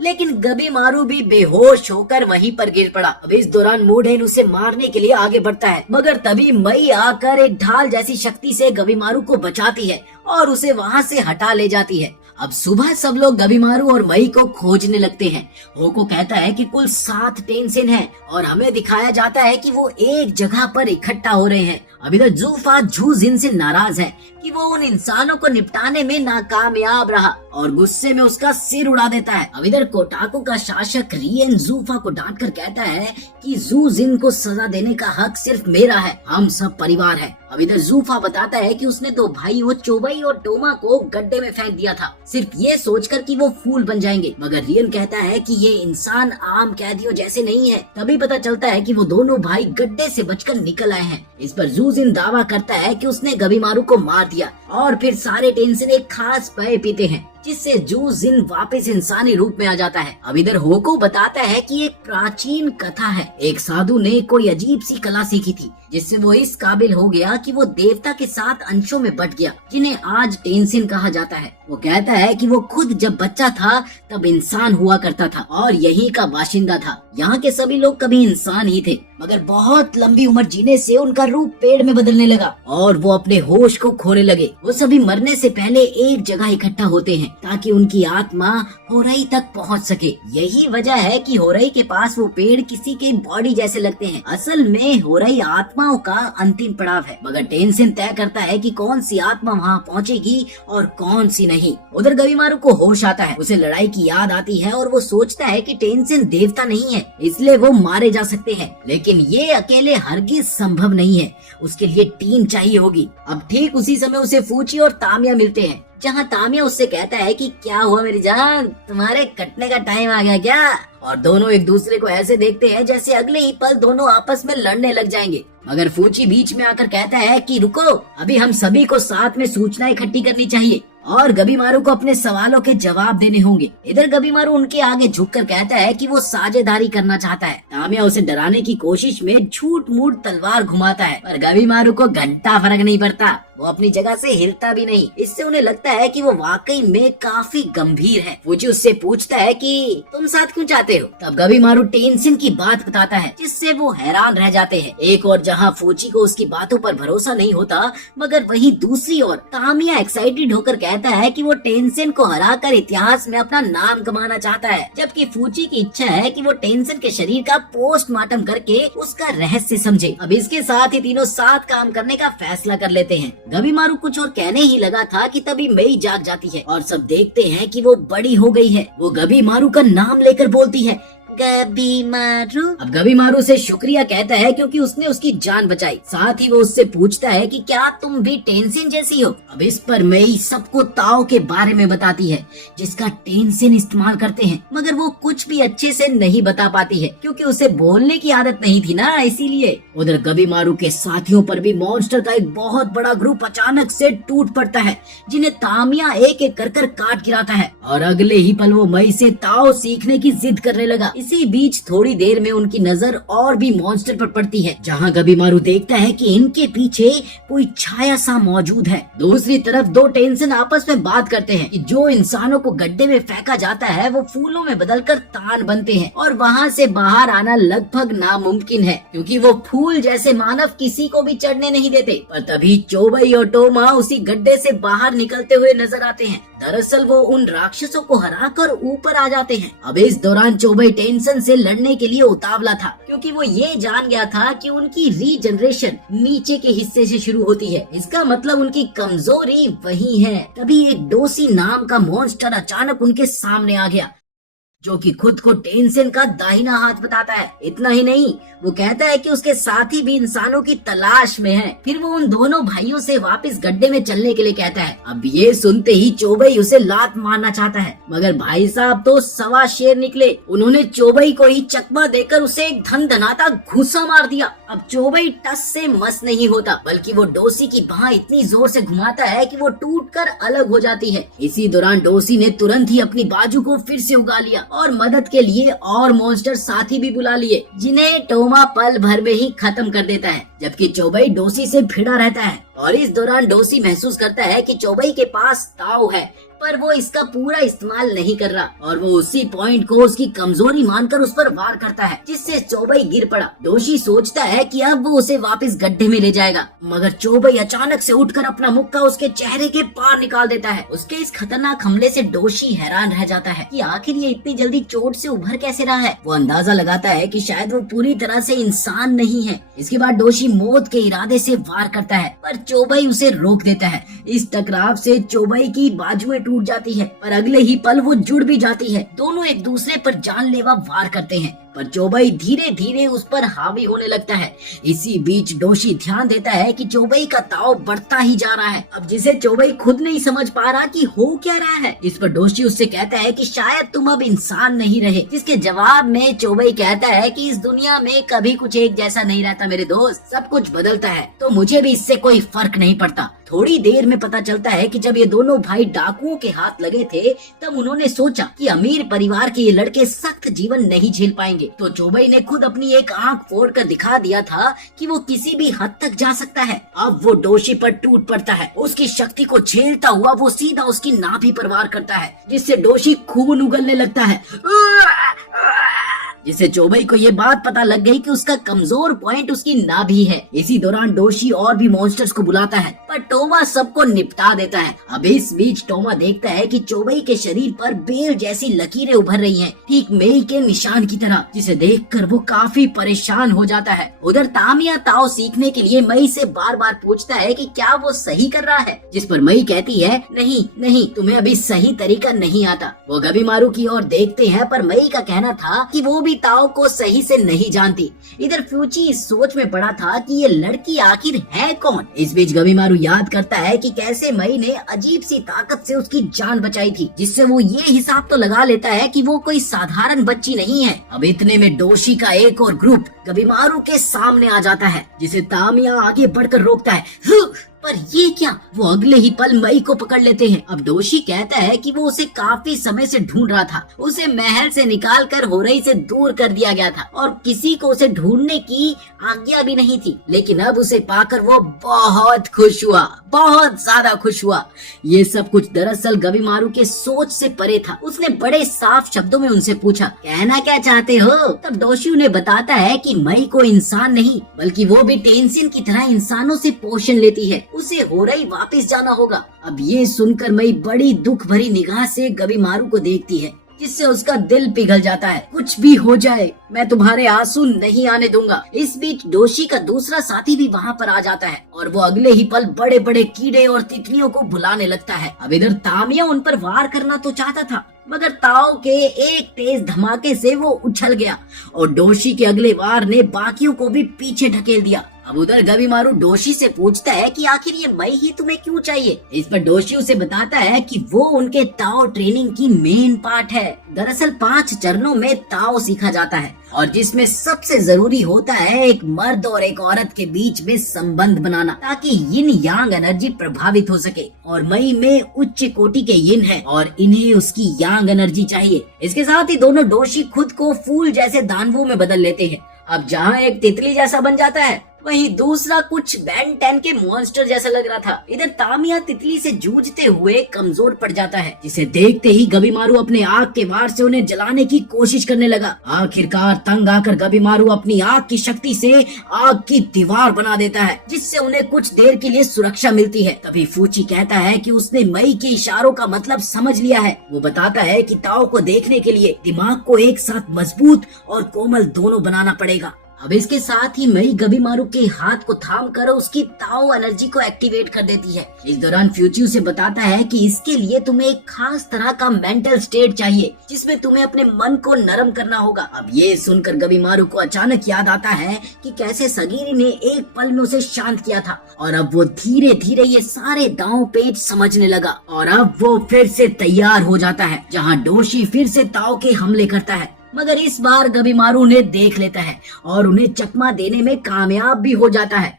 लेकिन गबीमारू भी बेहोश होकर वहीं पर गिर पड़ा। अब इस दौरान मूडेन उसे मारने के लिए आगे बढ़ता है, मगर तभी मई आकर एक ढाल जैसी शक्ति से गबीमारू को बचाती है और उसे वहाँ से हटा ले जाती है। अब सुबह सब लोग गबीमारू और मई को खोजने लगते हैं। होको कहता है कि कुल 7 टेंसेन हैं और हमें दिखाया जाता है कि वो एक जगह पर इकट्ठा हो रहे हैं। अब इधर जूफा झू जिन से नाराज है कि वो उन इंसानों को निपटाने में नाकामयाब रहा और गुस्से में उसका सिर उड़ा देता है। अब इधर कोटाको का शासक रियन जूफा को डांट कर कहता है कि जू जिन को सजा देने का हक सिर्फ मेरा है, हम सब परिवार है। अब इधर जूफा बताता है कि उसने 2 भाइयों चोबई और टोमा को गड्ढे में फेंक दिया था, सिर्फ ये सोचकर कि वो फूल बन जाएंगे। मगर रियन कहता है कि ये इंसान आम कैदियों जैसे नहीं है। तभी पता चलता है कि वो दोनों भाई गड्ढे से बचकर निकल आए हैं। इस पर जू जिन दावा करता है कि उसने गबीमारू को मार दिया और फिर सारे टेंसेन एक खास पेय पीते हैं, जिससे जू जिन वापस इंसानी रूप में आ जाता है। अब इधर होको बताता है कि एक प्राचीन कथा है, एक साधु ने कोई अजीब सी कला सीखी थी, जिससे वो इस काबिल हो गया कि वो देवता के 7 अंशों में बट गया, जिन्हें आज टेंसेन कहा जाता है। वो कहता है कि वो खुद जब बच्चा था तब इंसान हुआ करता था और यहीं का बाशिंदा था। यहाँ के सभी लोग कभी इंसान ही थे, मगर बहुत लंबी उम्र जीने से उनका रूप पेड़ में बदलने लगा और वो अपने होश को खोने लगे। वो सभी मरने से पहले एक जगह इकट्ठा होते हैं ताकि उनकी आत्मा होरई तक पहुंच सके। यही वजह है कि होरई के पास वो पेड़ किसी के बॉडी जैसे लगते हैं। असल में होरई आत्माओं का अंतिम पड़ाव है, मगर टेंसेन तय करता है कि कौन सी आत्मा वहाँ पहुँचेगी और कौन सी नहीं। उधर गबीमारू को होश आता है, उसे लड़ाई की याद आती है और वो सोचता है कि टेंसेन देवता नहीं है, इसलिए वो मारे जा सकते हैं। लेकिन ये अकेले हरगिज संभव नहीं है, उसके लिए टीम चाहिए होगी। अब ठीक उसी समय उसे फूची और तामिया मिलते हैं, जहाँ तामिया उससे कहता है कि क्या हुआ मेरी जान, तुम्हारे कटने का टाइम आ गया क्या? और दोनों एक दूसरे को ऐसे देखते हैं जैसे अगले ही पल दोनों आपस में लड़ने लग जाएंगे। मगर फूची बीच में आकर कहता है कि रुको, अभी हम सभी को साथ में सूचना इकट्ठी करनी चाहिए और गबीमारू को अपने सवालों के जवाब देने होंगे। इधर गबीमारू उनके आगे झुककर कहता है कि वो साझेदारी करना चाहता है। तामिया उसे डराने की कोशिश में झूठ मूठ तलवार घुमाता है, पर गबीमारू को घंटा फर्क नहीं पड़ता, वो अपनी जगह से हिलता भी नहीं। इससे उन्हें लगता है कि वो वाकई में काफी गंभीर है। फूची उससे पूछता है कि तुम साथ क्यों चाहते हो? तब गबीमारू टेंसेन की बात बताता है, जिससे वो हैरान रह जाते हैं। एक और जहाँ फूची को उसकी बातों पर भरोसा नहीं होता, मगर वहीं दूसरी ओर तामिया एक्साइटेड होकर कहता है कि वो टेंशन को हराकर इतिहास में अपना नाम कमाना चाहता है, जबकि फूची की इच्छा है कि वो टेंशन के शरीर का पोस्टमार्टम करके उसका रहस्य समझे। अब इसके साथ ही तीनों साथ काम करने का फैसला कर लेते हैं। गबीमारू कुछ और कहने ही लगा था कि तभी मई जाग जाती है और सब देखते हैं कि वो बड़ी हो गई है। वो गबीमारू का नाम लेकर बोलती है, गबीमारू। अब गबीमारू से शुक्रिया कहता है क्योंकि उसने उसकी जान बचाई। साथ ही वो उससे पूछता है कि क्या तुम भी टेंशन जैसी हो। अब इस पर मई सबको ताओ के बारे में बताती है जिसका टेंशन इस्तेमाल करते हैं, मगर वो कुछ भी अच्छे से नहीं बता पाती है क्योंकि उसे बोलने की आदत नहीं थी ना, इसीलिए। उधर गबीमारू के साथियों पर भी मॉन्स्टर का एक बहुत बड़ा ग्रुप अचानक से टूट पड़ता है, जिन्हें तामिया एक एक कर काट गिराता है और अगले ही पल वो मई से ताओ सीखने की जिद करने लगा। इसी बीच थोड़ी देर में उनकी नजर और भी मॉन्स्टर पर पड़ती है, जहां गबीमारू देखता है कि इनके पीछे कोई छाया सा मौजूद है। दूसरी तरफ दो टेंशन आपस में बात करते हैं कि जो इंसानों को गड्ढे में फेंका जाता है वो फूलों में बदलकर तान बनते हैं और वहां से बाहर आना लगभग नामुमकिन है क्योंकि वो फूल जैसे मानव किसी को भी चढ़ने नहीं देते। पर तभी चोबई और टोमा उसी गड्ढे से बाहर निकलते हुए नजर आते हैं। दरअसल वो उन राक्षसों को हराकर ऊपर आ जाते हैं। अब इस दौरान चोबई टेंशन से लड़ने के लिए उतावला था क्योंकि वो ये जान गया था कि उनकी रीजनरेशन नीचे के हिस्से से शुरू होती है, इसका मतलब उनकी कमजोरी वही है। तभी एक डोसी नाम का मॉन्स्टर अचानक उनके सामने आ गया जो कि खुद को टेंशन का दाहिना हाथ बताता है। इतना ही नहीं, वो कहता है कि उसके साथी भी इंसानों की तलाश में है। फिर वो उन दोनों भाइयों से वापस गड्ढे में चलने के लिए कहता है। अब ये सुनते ही चोबई उसे लात मारना चाहता है, मगर भाई साहब तो सवा शेर निकले। उन्होंने चोबई को ही चकमा देकर उसे एक धनाता घुसा मार दिया। अब चोबई टस से मस नहीं होता, बल्कि वो डोसी की बाह इतनी जोर से घुमाता है कि वो टूटकर अलग हो जाती है। इसी दौरान डोसी ने तुरंत ही अपनी बाजू को फिर से उगा लिया और मदद के लिए और मॉन्स्टर साथी भी बुला लिए, जिन्हें टोमा पल भर में ही खत्म कर देता है, जबकि चोबई डोसी से भिड़ा रहता है। और इस दौरान डोसी महसूस करता है कि चोबई के पास ताओ है, पर वो इसका पूरा इस्तेमाल नहीं कर रहा और वो उसी पॉइंट को उसकी कमजोरी मानकर उस पर वार करता है, जिससे चोबई गिर पड़ा। डोशी सोचता है कि अब वो उसे वापस गड्ढे में ले जाएगा, मगर चोबई अचानक से उठकर अपना मुक्का उसके चेहरे के पार निकाल देता है। उसके इस खतरनाक हमले से डोशी हैरान रह जाता है कि आखिर ये इतनी जल्दी चोट से उभर कैसे रहा है। वो अंदाजा लगाता है कि शायद वो पूरी तरह से इंसान नहीं है। इसके बाद डोशी मौत के इरादे से वार करता है, पर चोबई उसे रोक देता है। इस टकराव से चोबई की बाजुएं टूट जाती है, पर अगले ही पल वो जुड़ भी जाती है। दोनों एक दूसरे पर जानलेवा वार करते हैं, पर चोबई धीरे धीरे उस पर हावी होने लगता है। इसी बीच डोशी ध्यान देता है कि चोबई का ताव बढ़ता ही जा रहा है, अब जिसे चोबई खुद नहीं समझ पा रहा कि हो क्या रहा है। इस पर डोशी उससे कहता है कि शायद तुम अब इंसान नहीं रहे, जिसके जवाब में चोबई कहता है कि इस दुनिया में कभी कुछ एक जैसा नहीं रहता मेरे दोस्त, सब कुछ बदलता है, तो मुझे भी इससे कोई फर्क नहीं पड़ता। थोड़ी देर में पता चलता है कि जब ये दोनों भाई डाकुओं के हाथ लगे थे, तब उन्होंने सोचा कि अमीर परिवार के ये लड़के सख्त जीवन नहीं झेल पाएंगे, तो चोबई ने खुद अपनी एक आंख फोड़ कर दिखा दिया था कि वो किसी भी हद तक जा सकता है। अब वो डोशी पर टूट पड़ता है। उसकी शक्ति को झेलता हुआ वो सीधा उसकी नाभि पर वार करता है, जिससे डोशी खून उगलने लगता है, जिससे चोबई को ये बात पता लग गई कि उसका कमजोर पॉइंट उसकी नाभि है। इसी दौरान डोशी और भी मॉन्स्टर्स को बुलाता है, पर टोमा सबको निपटा देता है। अब इस बीच टोमा देखता है कि चोबई के शरीर पर बेल जैसी लकीरें उभर रही हैं, ठीक मेई के निशान की तरह, जिसे देखकर वो काफी परेशान हो जाता है। उधर तामिया ताओ सीखने के लिए मई से बार बार पूछता है कि क्या वो सही कर रहा है, जिस पर मई कहती है, नहीं नहीं, तुम्हें अभी सही तरीका नहीं आता। वो गबीमारू की ओर देखते हैं, पर मई का कहना था कि वो ताओ को सही से नहीं जानती। इधर फ्यूची इस सोच में पड़ा था कि ये लड़की आखिर है कौन। इस बीच गबीमारू याद करता है कि कैसे मई ने अजीब सी ताकत से उसकी जान बचाई थी, जिससे वो ये हिसाब तो लगा लेता है कि वो कोई साधारण बच्ची नहीं है। अब इतने में डोशी का एक और ग्रुप गबीमारू के सामने आ जाता है, जिसे तामिया आगे बढ़कर रोकता है। पर ये क्या, वो अगले ही पल मई को पकड़ लेते हैं। अब डोशी कहता है कि वो उसे काफी समय से ढूंढ रहा था, उसे महल से निकालकर होरई से दूर कर दिया गया था और किसी को उसे ढूंढने की आज्ञा भी नहीं थी, लेकिन अब उसे पाकर वो बहुत खुश हुआ, बहुत ज्यादा खुश हुआ। ये सब कुछ दरअसल गबीमारू के सोच से परे था। उसने बड़े साफ शब्दों में उनसे पूछा, कहना क्या चाहते हो? तब डोशी उन्हें बताता है कि मई को इंसान नहीं, बल्कि वो भी टेंशन की तरह इंसानों से पोषण लेती है, उसे होरई वापस जाना होगा। अब ये सुनकर मई बड़ी दुख भरी निगाह से गबीमारू को देखती है, जिससे उसका दिल पिघल जाता है। कुछ भी हो जाए, मैं तुम्हारे आंसू नहीं आने दूंगा। इस बीच डोशी का दूसरा साथी भी वहाँ पर आ जाता है और वो अगले ही पल बड़े बड़े कीड़े और तितलियों को बुलाने लगता है। अब इधर तामिया उन पर वार करना तो चाहता था, मगर ताओ के एक तेज धमाके से वो उछल गया और डोशी के अगले वार ने बाकियों को भी पीछे ढकेल दिया। अब उधर गबीमारू डोशी से पूछता है कि आखिर ये मई ही तुम्हें क्यों चाहिए। इस पर डोशी उसे बताता है कि वो उनके ताओ ट्रेनिंग की मेन पार्ट है। दरअसल 5 चरणों में ताओ सीखा जाता है और जिसमें सबसे जरूरी होता है एक मर्द और एक औरत के बीच में संबंध बनाना, ताकि यिन यांग एनर्जी प्रभावित हो सके। और मई में उच्च कोटि के यिन है और इन्हें उसकी यांग एनर्जी चाहिए। इसके साथ ही दोनों डोशी खुद को फूल जैसे दानवों में बदल लेते हैं। अब जहाँ एक तितली जैसा बन जाता है, वहीं दूसरा कुछ बेन 10 के मॉन्स्टर जैसा लग रहा था। इधर तामिया तितली से जूझते हुए कमजोर पड़ जाता है, जिसे देखते ही गबीमारू अपने आग के वार से उन्हें जलाने की कोशिश करने लगा। आखिरकार तंग आकर गबीमारू अपनी आग की शक्ति से आग की दीवार बना देता है, जिससे उन्हें कुछ देर के लिए सुरक्षा मिलती है। तभी फूची कहता है कि उसने मई के इशारों का मतलब समझ लिया है। वो बताता है कि ताओ को देखने के लिए दिमाग को एक साथ मजबूत और कोमल दोनों बनाना पड़ेगा। अब इसके साथ ही मई गबीमारू के हाथ को थाम कर उसकी ताओ एनर्जी को एक्टिवेट कर देती है। इस दौरान फ्यूची उसे बताता है कि इसके लिए तुम्हें एक खास तरह का मेंटल स्टेट चाहिए, जिसमें तुम्हें अपने मन को नरम करना होगा। अब ये सुनकर गबीमारू को अचानक याद आता है कि कैसे सगीरी ने एक पल में उसे शांत किया था और अब वो धीरे धीरे ये सारे दांव पेच समझने लगा। और अब वो फिर से तैयार हो जाता है, जहाँ डोशी फिर से ताओ के हमले करता है, मगर इस बार गबीमारू उन्हें देख लेता है और उन्हें चकमा देने में कामयाब भी हो जाता है।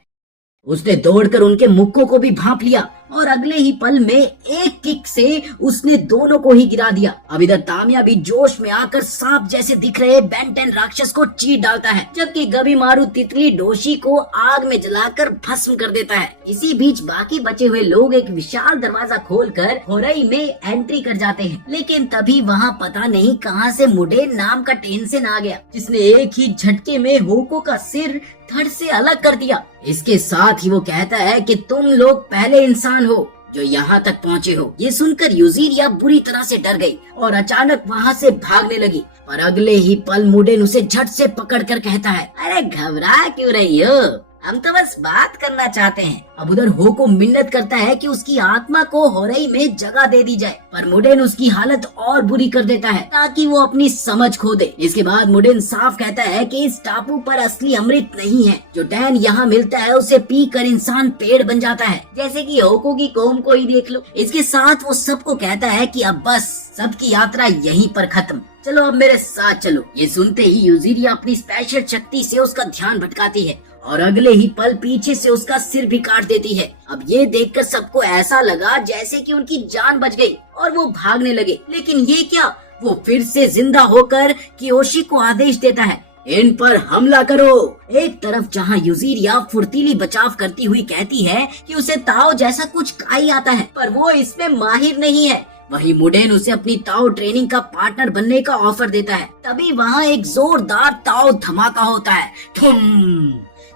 उसने दौड़कर उनके मुक्कों को भी भांप लिया और अगले ही पल में एक किक से उसने दोनों को ही गिरा दिया। अब इधर तामिया भी जोश में आकर सांप जैसे दिख रहे बेन 10 राक्षस को चीर डालता है, जबकि गबीमारू तितली डोशी को आग में जलाकर भस्म कर देता है। इसी बीच बाकी बचे हुए लोग एक विशाल दरवाजा खोलकर होरई में एंट्री कर जाते हैं, लेकिन तभी वहाँ पता नहीं कहां से मुडेन नाम का टेंसेन आ गया, जिसने एक ही झटके में होको का सिर धड़ से अलग कर दिया। इसके साथ ही वो कहता है कि तुम लोग पहले इंसान हो जो यहाँ तक पहुँचे हो। ये सुनकर यूजीरिया बुरी तरह से डर गई और अचानक वहाँ से भागने लगी, पर अगले ही पल मुडेन उसे झट से पकड़कर कहता है, अरे घबरा क्यों रही हो, हम तो बस बात करना चाहते हैं। अब उधर होको मिन्नत करता है कि उसकी आत्मा को होरई में जगह दे दी जाए, पर मुडेन उसकी हालत और बुरी कर देता है ताकि वो अपनी समझ खो दे। इसके बाद मुडेन साफ कहता है कि इस टापू पर असली अमृत नहीं है, जो डैन यहाँ मिलता है उसे पी कर इंसान पेड़ बन जाता है, जैसे कि होको की कौम को ही देख लो। इसके साथ वो सबको कहता है कि अब बस सबकी यात्रा यहीं पर खत्म, चलो अब मेरे साथ चलो। ये सुनते ही यूजीरिया अपनी स्पेशल शक्ति से उसका ध्यान भटकाती है और अगले ही पल पीछे से उसका सिर भी काट देती है। अब ये देखकर सबको ऐसा लगा जैसे कि उनकी जान बच गई और वो भागने लगे, लेकिन ये क्या, वो फिर से जिंदा होकर कियोशी को आदेश देता है, इन पर हमला करो। एक तरफ जहाँ यूजीरिया फुर्तीली बचाव करती हुई कहती है कि उसे ताओ जैसा कुछ काई आता है, पर वो इसमें माहिर नहीं है, वहीं मुडेन उसे अपनी ताओ ट्रेनिंग का पार्टनर बनने का ऑफर देता है। तभी वहाँ एक जोरदार ताओ धमाका होता है, ठुम,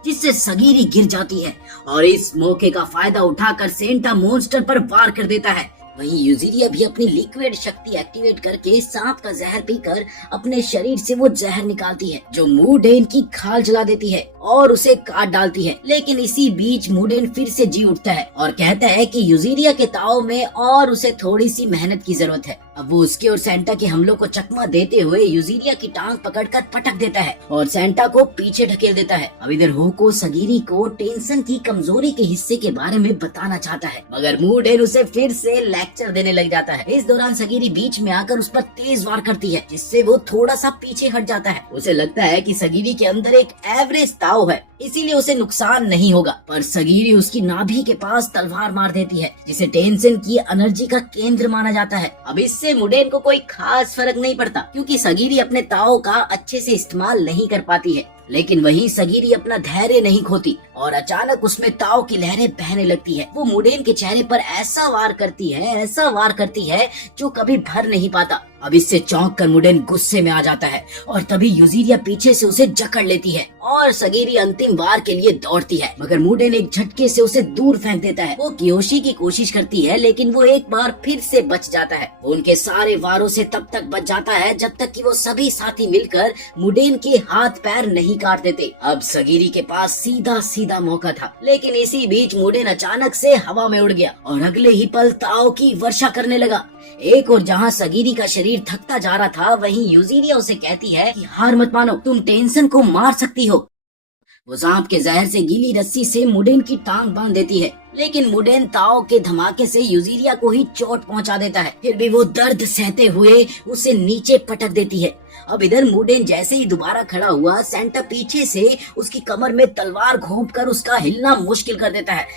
जिससे सगीरी गिर जाती है और इस मौके का फायदा उठाकर सेंटा मॉन्स्टर पर वार कर देता है। वहीं यूजीरिया भी अपनी लिक्विड शक्ति एक्टिवेट करके सांप का जहर पीकर अपने शरीर से वो जहर निकालती है, जो मुडेन की खाल जला देती है और उसे काट डालती है। लेकिन इसी बीच मुडेन फिर से जी उठता है और कहता है कि यूजीरिया के ताव में और उसे थोड़ी सी मेहनत की जरूरत है। अब वो उसके और सेंटा के हमलों को चकमा देते हुए यूजीरिया की टांग पकड़कर पटक देता है और सेंटा को पीछे ढकेल देता है। अब इधर होको सगीरी को टेंशन की कमजोरी के हिस्से के बारे में बताना चाहता है, मगर मुडेन उसे फिर से लेक्चर देने लग जाता है। इस दौरान सगीरी बीच में आकर उस पर तेज वार करती है, जिससे वो थोड़ा सा पीछे हट जाता है। उसे लगता है कि सगीरी के अंदर एक एवरेज ताव है, इसीलिए उसे नुकसान नहीं होगा, पर सगीरी उसकी नाभि के पास तलवार मार देती है, जिसे टेंशन की एनर्जी का केंद्र माना जाता है। अब इससे मुडेन को कोई खास फर्क नहीं पड़ता, क्योंकि सगीरी अपने ताव का अच्छे से इस्तेमाल नहीं कर पाती है लेकिन वहीं सगीरी अपना धैर्य नहीं खोती और अचानक उसमें ताव की लहरें बहने लगती है। वो मुडेन के चेहरे पर ऐसा वार करती है जो कभी भर नहीं पाता। अब इससे चौंक कर मुडेन गुस्से में आ जाता है और तभी यूजीरिया पीछे से उसे जकड़ लेती है और सगीरी अंतिम वार के लिए दौड़ती है, मगर मुडेन एक झटके से उसे दूर फेंक देता है। वो कियोशी की कोशिश करती है लेकिन वो एक बार फिर से बच जाता है। वो उनके सारे वारों से तब तक बच जाता है जब तक कि वो सभी साथी मिलकर मुडेन के हाथ पैर नहीं काट देते। अब सगीरी के पास सीधा मौका था, लेकिन इसी बीच मुडेन अचानक से हवा में उड़ गया और अगले ही पल ताव की वर्षा करने लगा। एक और जहाँ सगीरी का शरीर थकता जा रहा था, वहीं यूजीरिया उसे कहती है कि हार मत मानो, तुम टेंशन को मार सकती हो। वो सांप के जहर से गीली रस्सी से मुडेन की टांग बांध देती है, लेकिन मुडेन ताव के धमाके से यूजीरिया को ही चोट पहुंचा देता है। फिर भी वो दर्द सहते हुए उसे नीचे पटक देती है। अब इधर मुडेन जैसे ही दोबारा खड़ा हुआ, सेंटा पीछे से उसकी कमर में तलवार घोंपकर उसका हिलना मुश्किल कर देता है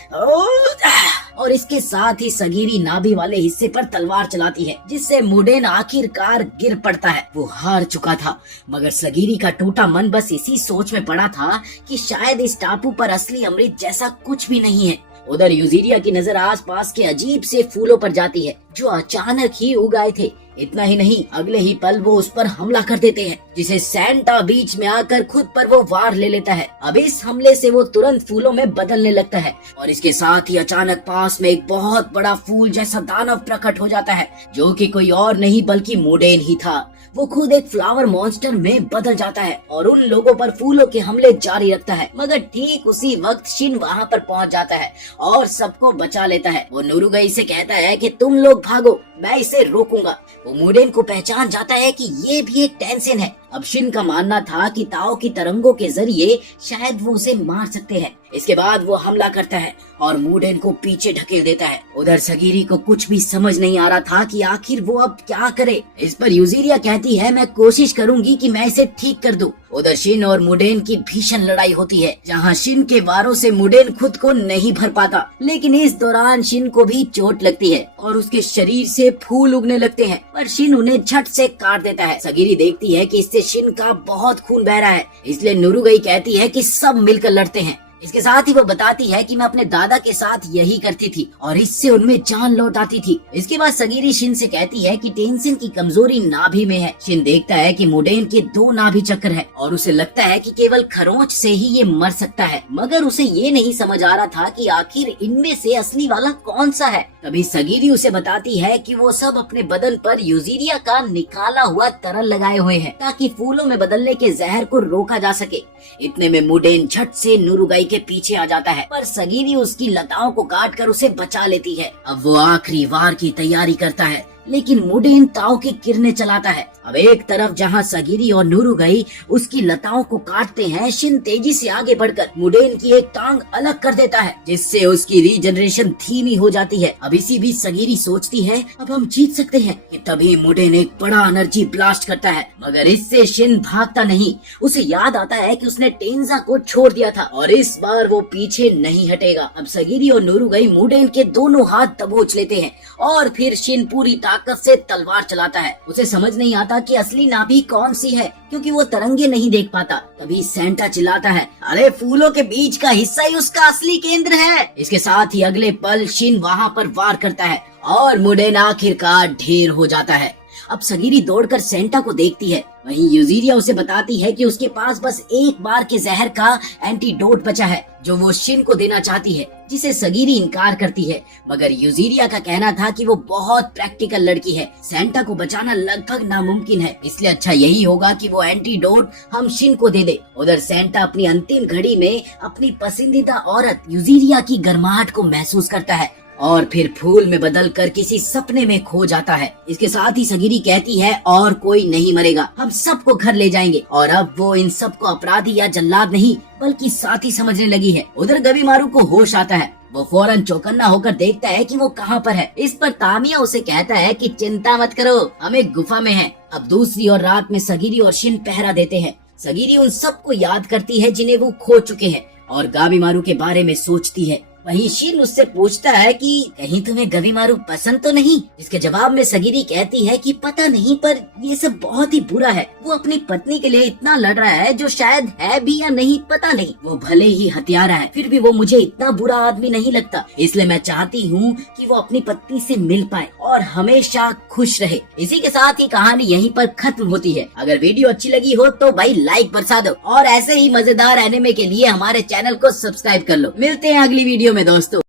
और इसके साथ ही सगीरी नाभि वाले हिस्से पर तलवार चलाती है, जिससे मुडेन आखिरकार गिर पड़ता है। वो हार चुका था, मगर सगीरी का टूटा मन बस इसी सोच में पड़ा था कि शायद इस टापू पर असली अमृत जैसा कुछ भी नहीं है। उधर यूजीरिया की नजर आसपास के अजीब से फूलों पर जाती है जो अचानक ही उग आए थे। इतना ही नहीं, अगले ही पल वो उस पर हमला कर देते हैं, जिसे सेंटा बीच में आकर खुद पर वो वार ले लेता है। अब इस हमले से वो तुरंत फूलों में बदलने लगता है और इसके साथ ही अचानक पास में एक बहुत बड़ा फूल जैसा दानव प्रकट हो जाता है, जो कि कोई और नहीं बल्कि मुडेन ही था। वो खुद एक फ्लावर मॉन्स्टर में बदल जाता है और उन लोगों पर फूलों के हमले जारी रखता है, मगर ठीक उसी वक्त शिन वहाँ पर पहुँच जाता है और सबको बचा लेता है। वो नुरुगई से कहता है कि तुम लोग भागो, मैं इसे रोकूंगा। वो मुडेन को पहचान जाता है कि ये भी एक टेंसेन है। अब शिन का मानना था कि ताओ की तरंगों के जरिए शायद वो उसे मार सकते हैं। इसके बाद वो हमला करता है और मुडेन को पीछे ढकेल देता है। उधर सगीरी को कुछ भी समझ नहीं आ रहा था कि आखिर वो अब क्या करे। इस पर यूजीरिया कहती है, मैं कोशिश करूंगी कि मैं इसे ठीक कर दूं। उधर शिन और मुडेन की भीषण लड़ाई होती है, जहां शिन के वारों से मुडेन खुद को नहीं भर पाता, लेकिन इस दौरान शिन को भी चोट लगती है और उसके शरीर से फूल उगने लगते हैं, पर शिन उन्हें झट से काट देता है। सगीरी देखती है कि इससे शिन का बहुत खून बह रहा है, इसलिए नुरुगई कहती है कि सब मिलकर लड़ते हैं। इसके साथ ही वो बताती है कि मैं अपने दादा के साथ यही करती थी और इससे उनमें जान लौट आती थी। इसके बाद सगीरी शिन से कहती है कि टेंसिन की कमजोरी नाभि में है। शिन देखता है कि मुडेन के 2 नाभि चक्र है और उसे लगता है कि केवल खरोंच से ही ये मर सकता है, मगर उसे ये नहीं समझ आ रहा था कि आखिर इनमें से असली वाला कौन सा है। तभी सगीरी उसे बताती है कि वो सब अपने बदन पर यूजीरिया का निकाला हुआ तरल लगाए हुए हैं, ताकि फूलों में बदलने के जहर को रोका जा सके। इतने में मुडेन झट से नुरुगई के पीछे आ जाता है, पर सगीरी उसकी लताओं को काट कर उसे बचा लेती है। अब वो आखिरी वार की तैयारी करता है, लेकिन मुडेन ताव की किरणें चलाता है। अब एक तरफ जहां सगीरी और नुरुगई उसकी लताओं को काटते हैं, शिन तेजी से आगे बढ़कर मुडेन की एक टांग अलग कर देता है, जिससे उसकी रीजनरेशन धीमी हो जाती है। अब इसी बीच सगीरी सोचती है अब हम जीत सकते हैं कि तभी मुडेन एक बड़ा एनर्जी ब्लास्ट करता है, मगर इससे शिन भागता नहीं। उसे याद आता है कि उसने टेंजा को छोड़ दिया था और इस बार वो पीछे नहीं हटेगा। अब सगीरी और नुरुगई मुडेन के दोनों हाथ दबोच लेते हैं और फिर शिन पूरी ताकत से तलवार चलाता है। उसे समझ नहीं आता कि असली नाभि कौन सी है, क्योंकि वो तरंगे नहीं देख पाता। तभी सेंटा चिल्लाता है, अरे फूलों के बीच का हिस्सा ही उसका असली केंद्र है। इसके साथ ही अगले पल शिन वहाँ पर वार करता है और मुडेन आखिरकार ढेर हो जाता है। अब सगीरी दौड़कर सेंटा को देखती है, वहीं यूजीरिया उसे बताती है कि उसके पास बस एक बार के जहर का एंटीडोट बचा है, जो वो शिन को देना चाहती है, जिसे सगीरी इनकार करती है। मगर यूजीरिया का कहना था कि वो बहुत प्रैक्टिकल लड़की है, सेंटा को बचाना लगभग नामुमकिन है, इसलिए अच्छा यही होगा कि वो एंटीडोट हम शिन को दे दे। उधर सेंटा अपनी अंतिम घड़ी में अपनी पसंदीदा औरत यूजीरिया की गर्माहट को महसूस करता है और फिर फूल में बदलकर किसी सपने में खो जाता है। इसके साथ ही सगीरी कहती है, और कोई नहीं मरेगा, हम सबको घर ले जाएंगे। और अब वो इन सबको अपराधी या जल्लाद नहीं बल्कि साथी समझने लगी है। उधर गबीमारू को होश आता है, वो फौरन चौकन्ना होकर देखता है कि वो कहाँ पर है। इस पर तामिया उसे कहता है कि चिंता मत करो, हम एक गुफा में हैं। अब दूसरी ओर रात में सगीरी और शिन पहरा देते हैं। सगीरी उन सबको याद करती है जिन्हें वो खो चुके हैं और गाबीमारू के बारे में सोचती है, वहीं शीन उससे पूछता है कि कहीं तुम्हें गवीमारू पसंद तो नहीं, जिसके जवाब में सगिरी कहती है कि पता नहीं पर ये सब बहुत ही बुरा है। वो अपनी पत्नी के लिए इतना लड़ रहा है जो शायद है भी या नहीं पता नहीं। वो भले ही हत्यारा है फिर भी वो मुझे इतना बुरा आदमी नहीं लगता, इसलिए मैं चाहती हूँ कि वो अपनी पत्नी से मिल पाए और हमेशा खुश रहे। इसी के साथ ही कहानी यहीं पर खत्म होती है। अगर वीडियो अच्छी लगी हो तो भाई लाइक बरसा दो और ऐसे ही मजेदार एनिमे के लिए हमारे चैनल को सब्सक्राइब कर लो। मिलते हैं अगली वीडियो में दोस्तों।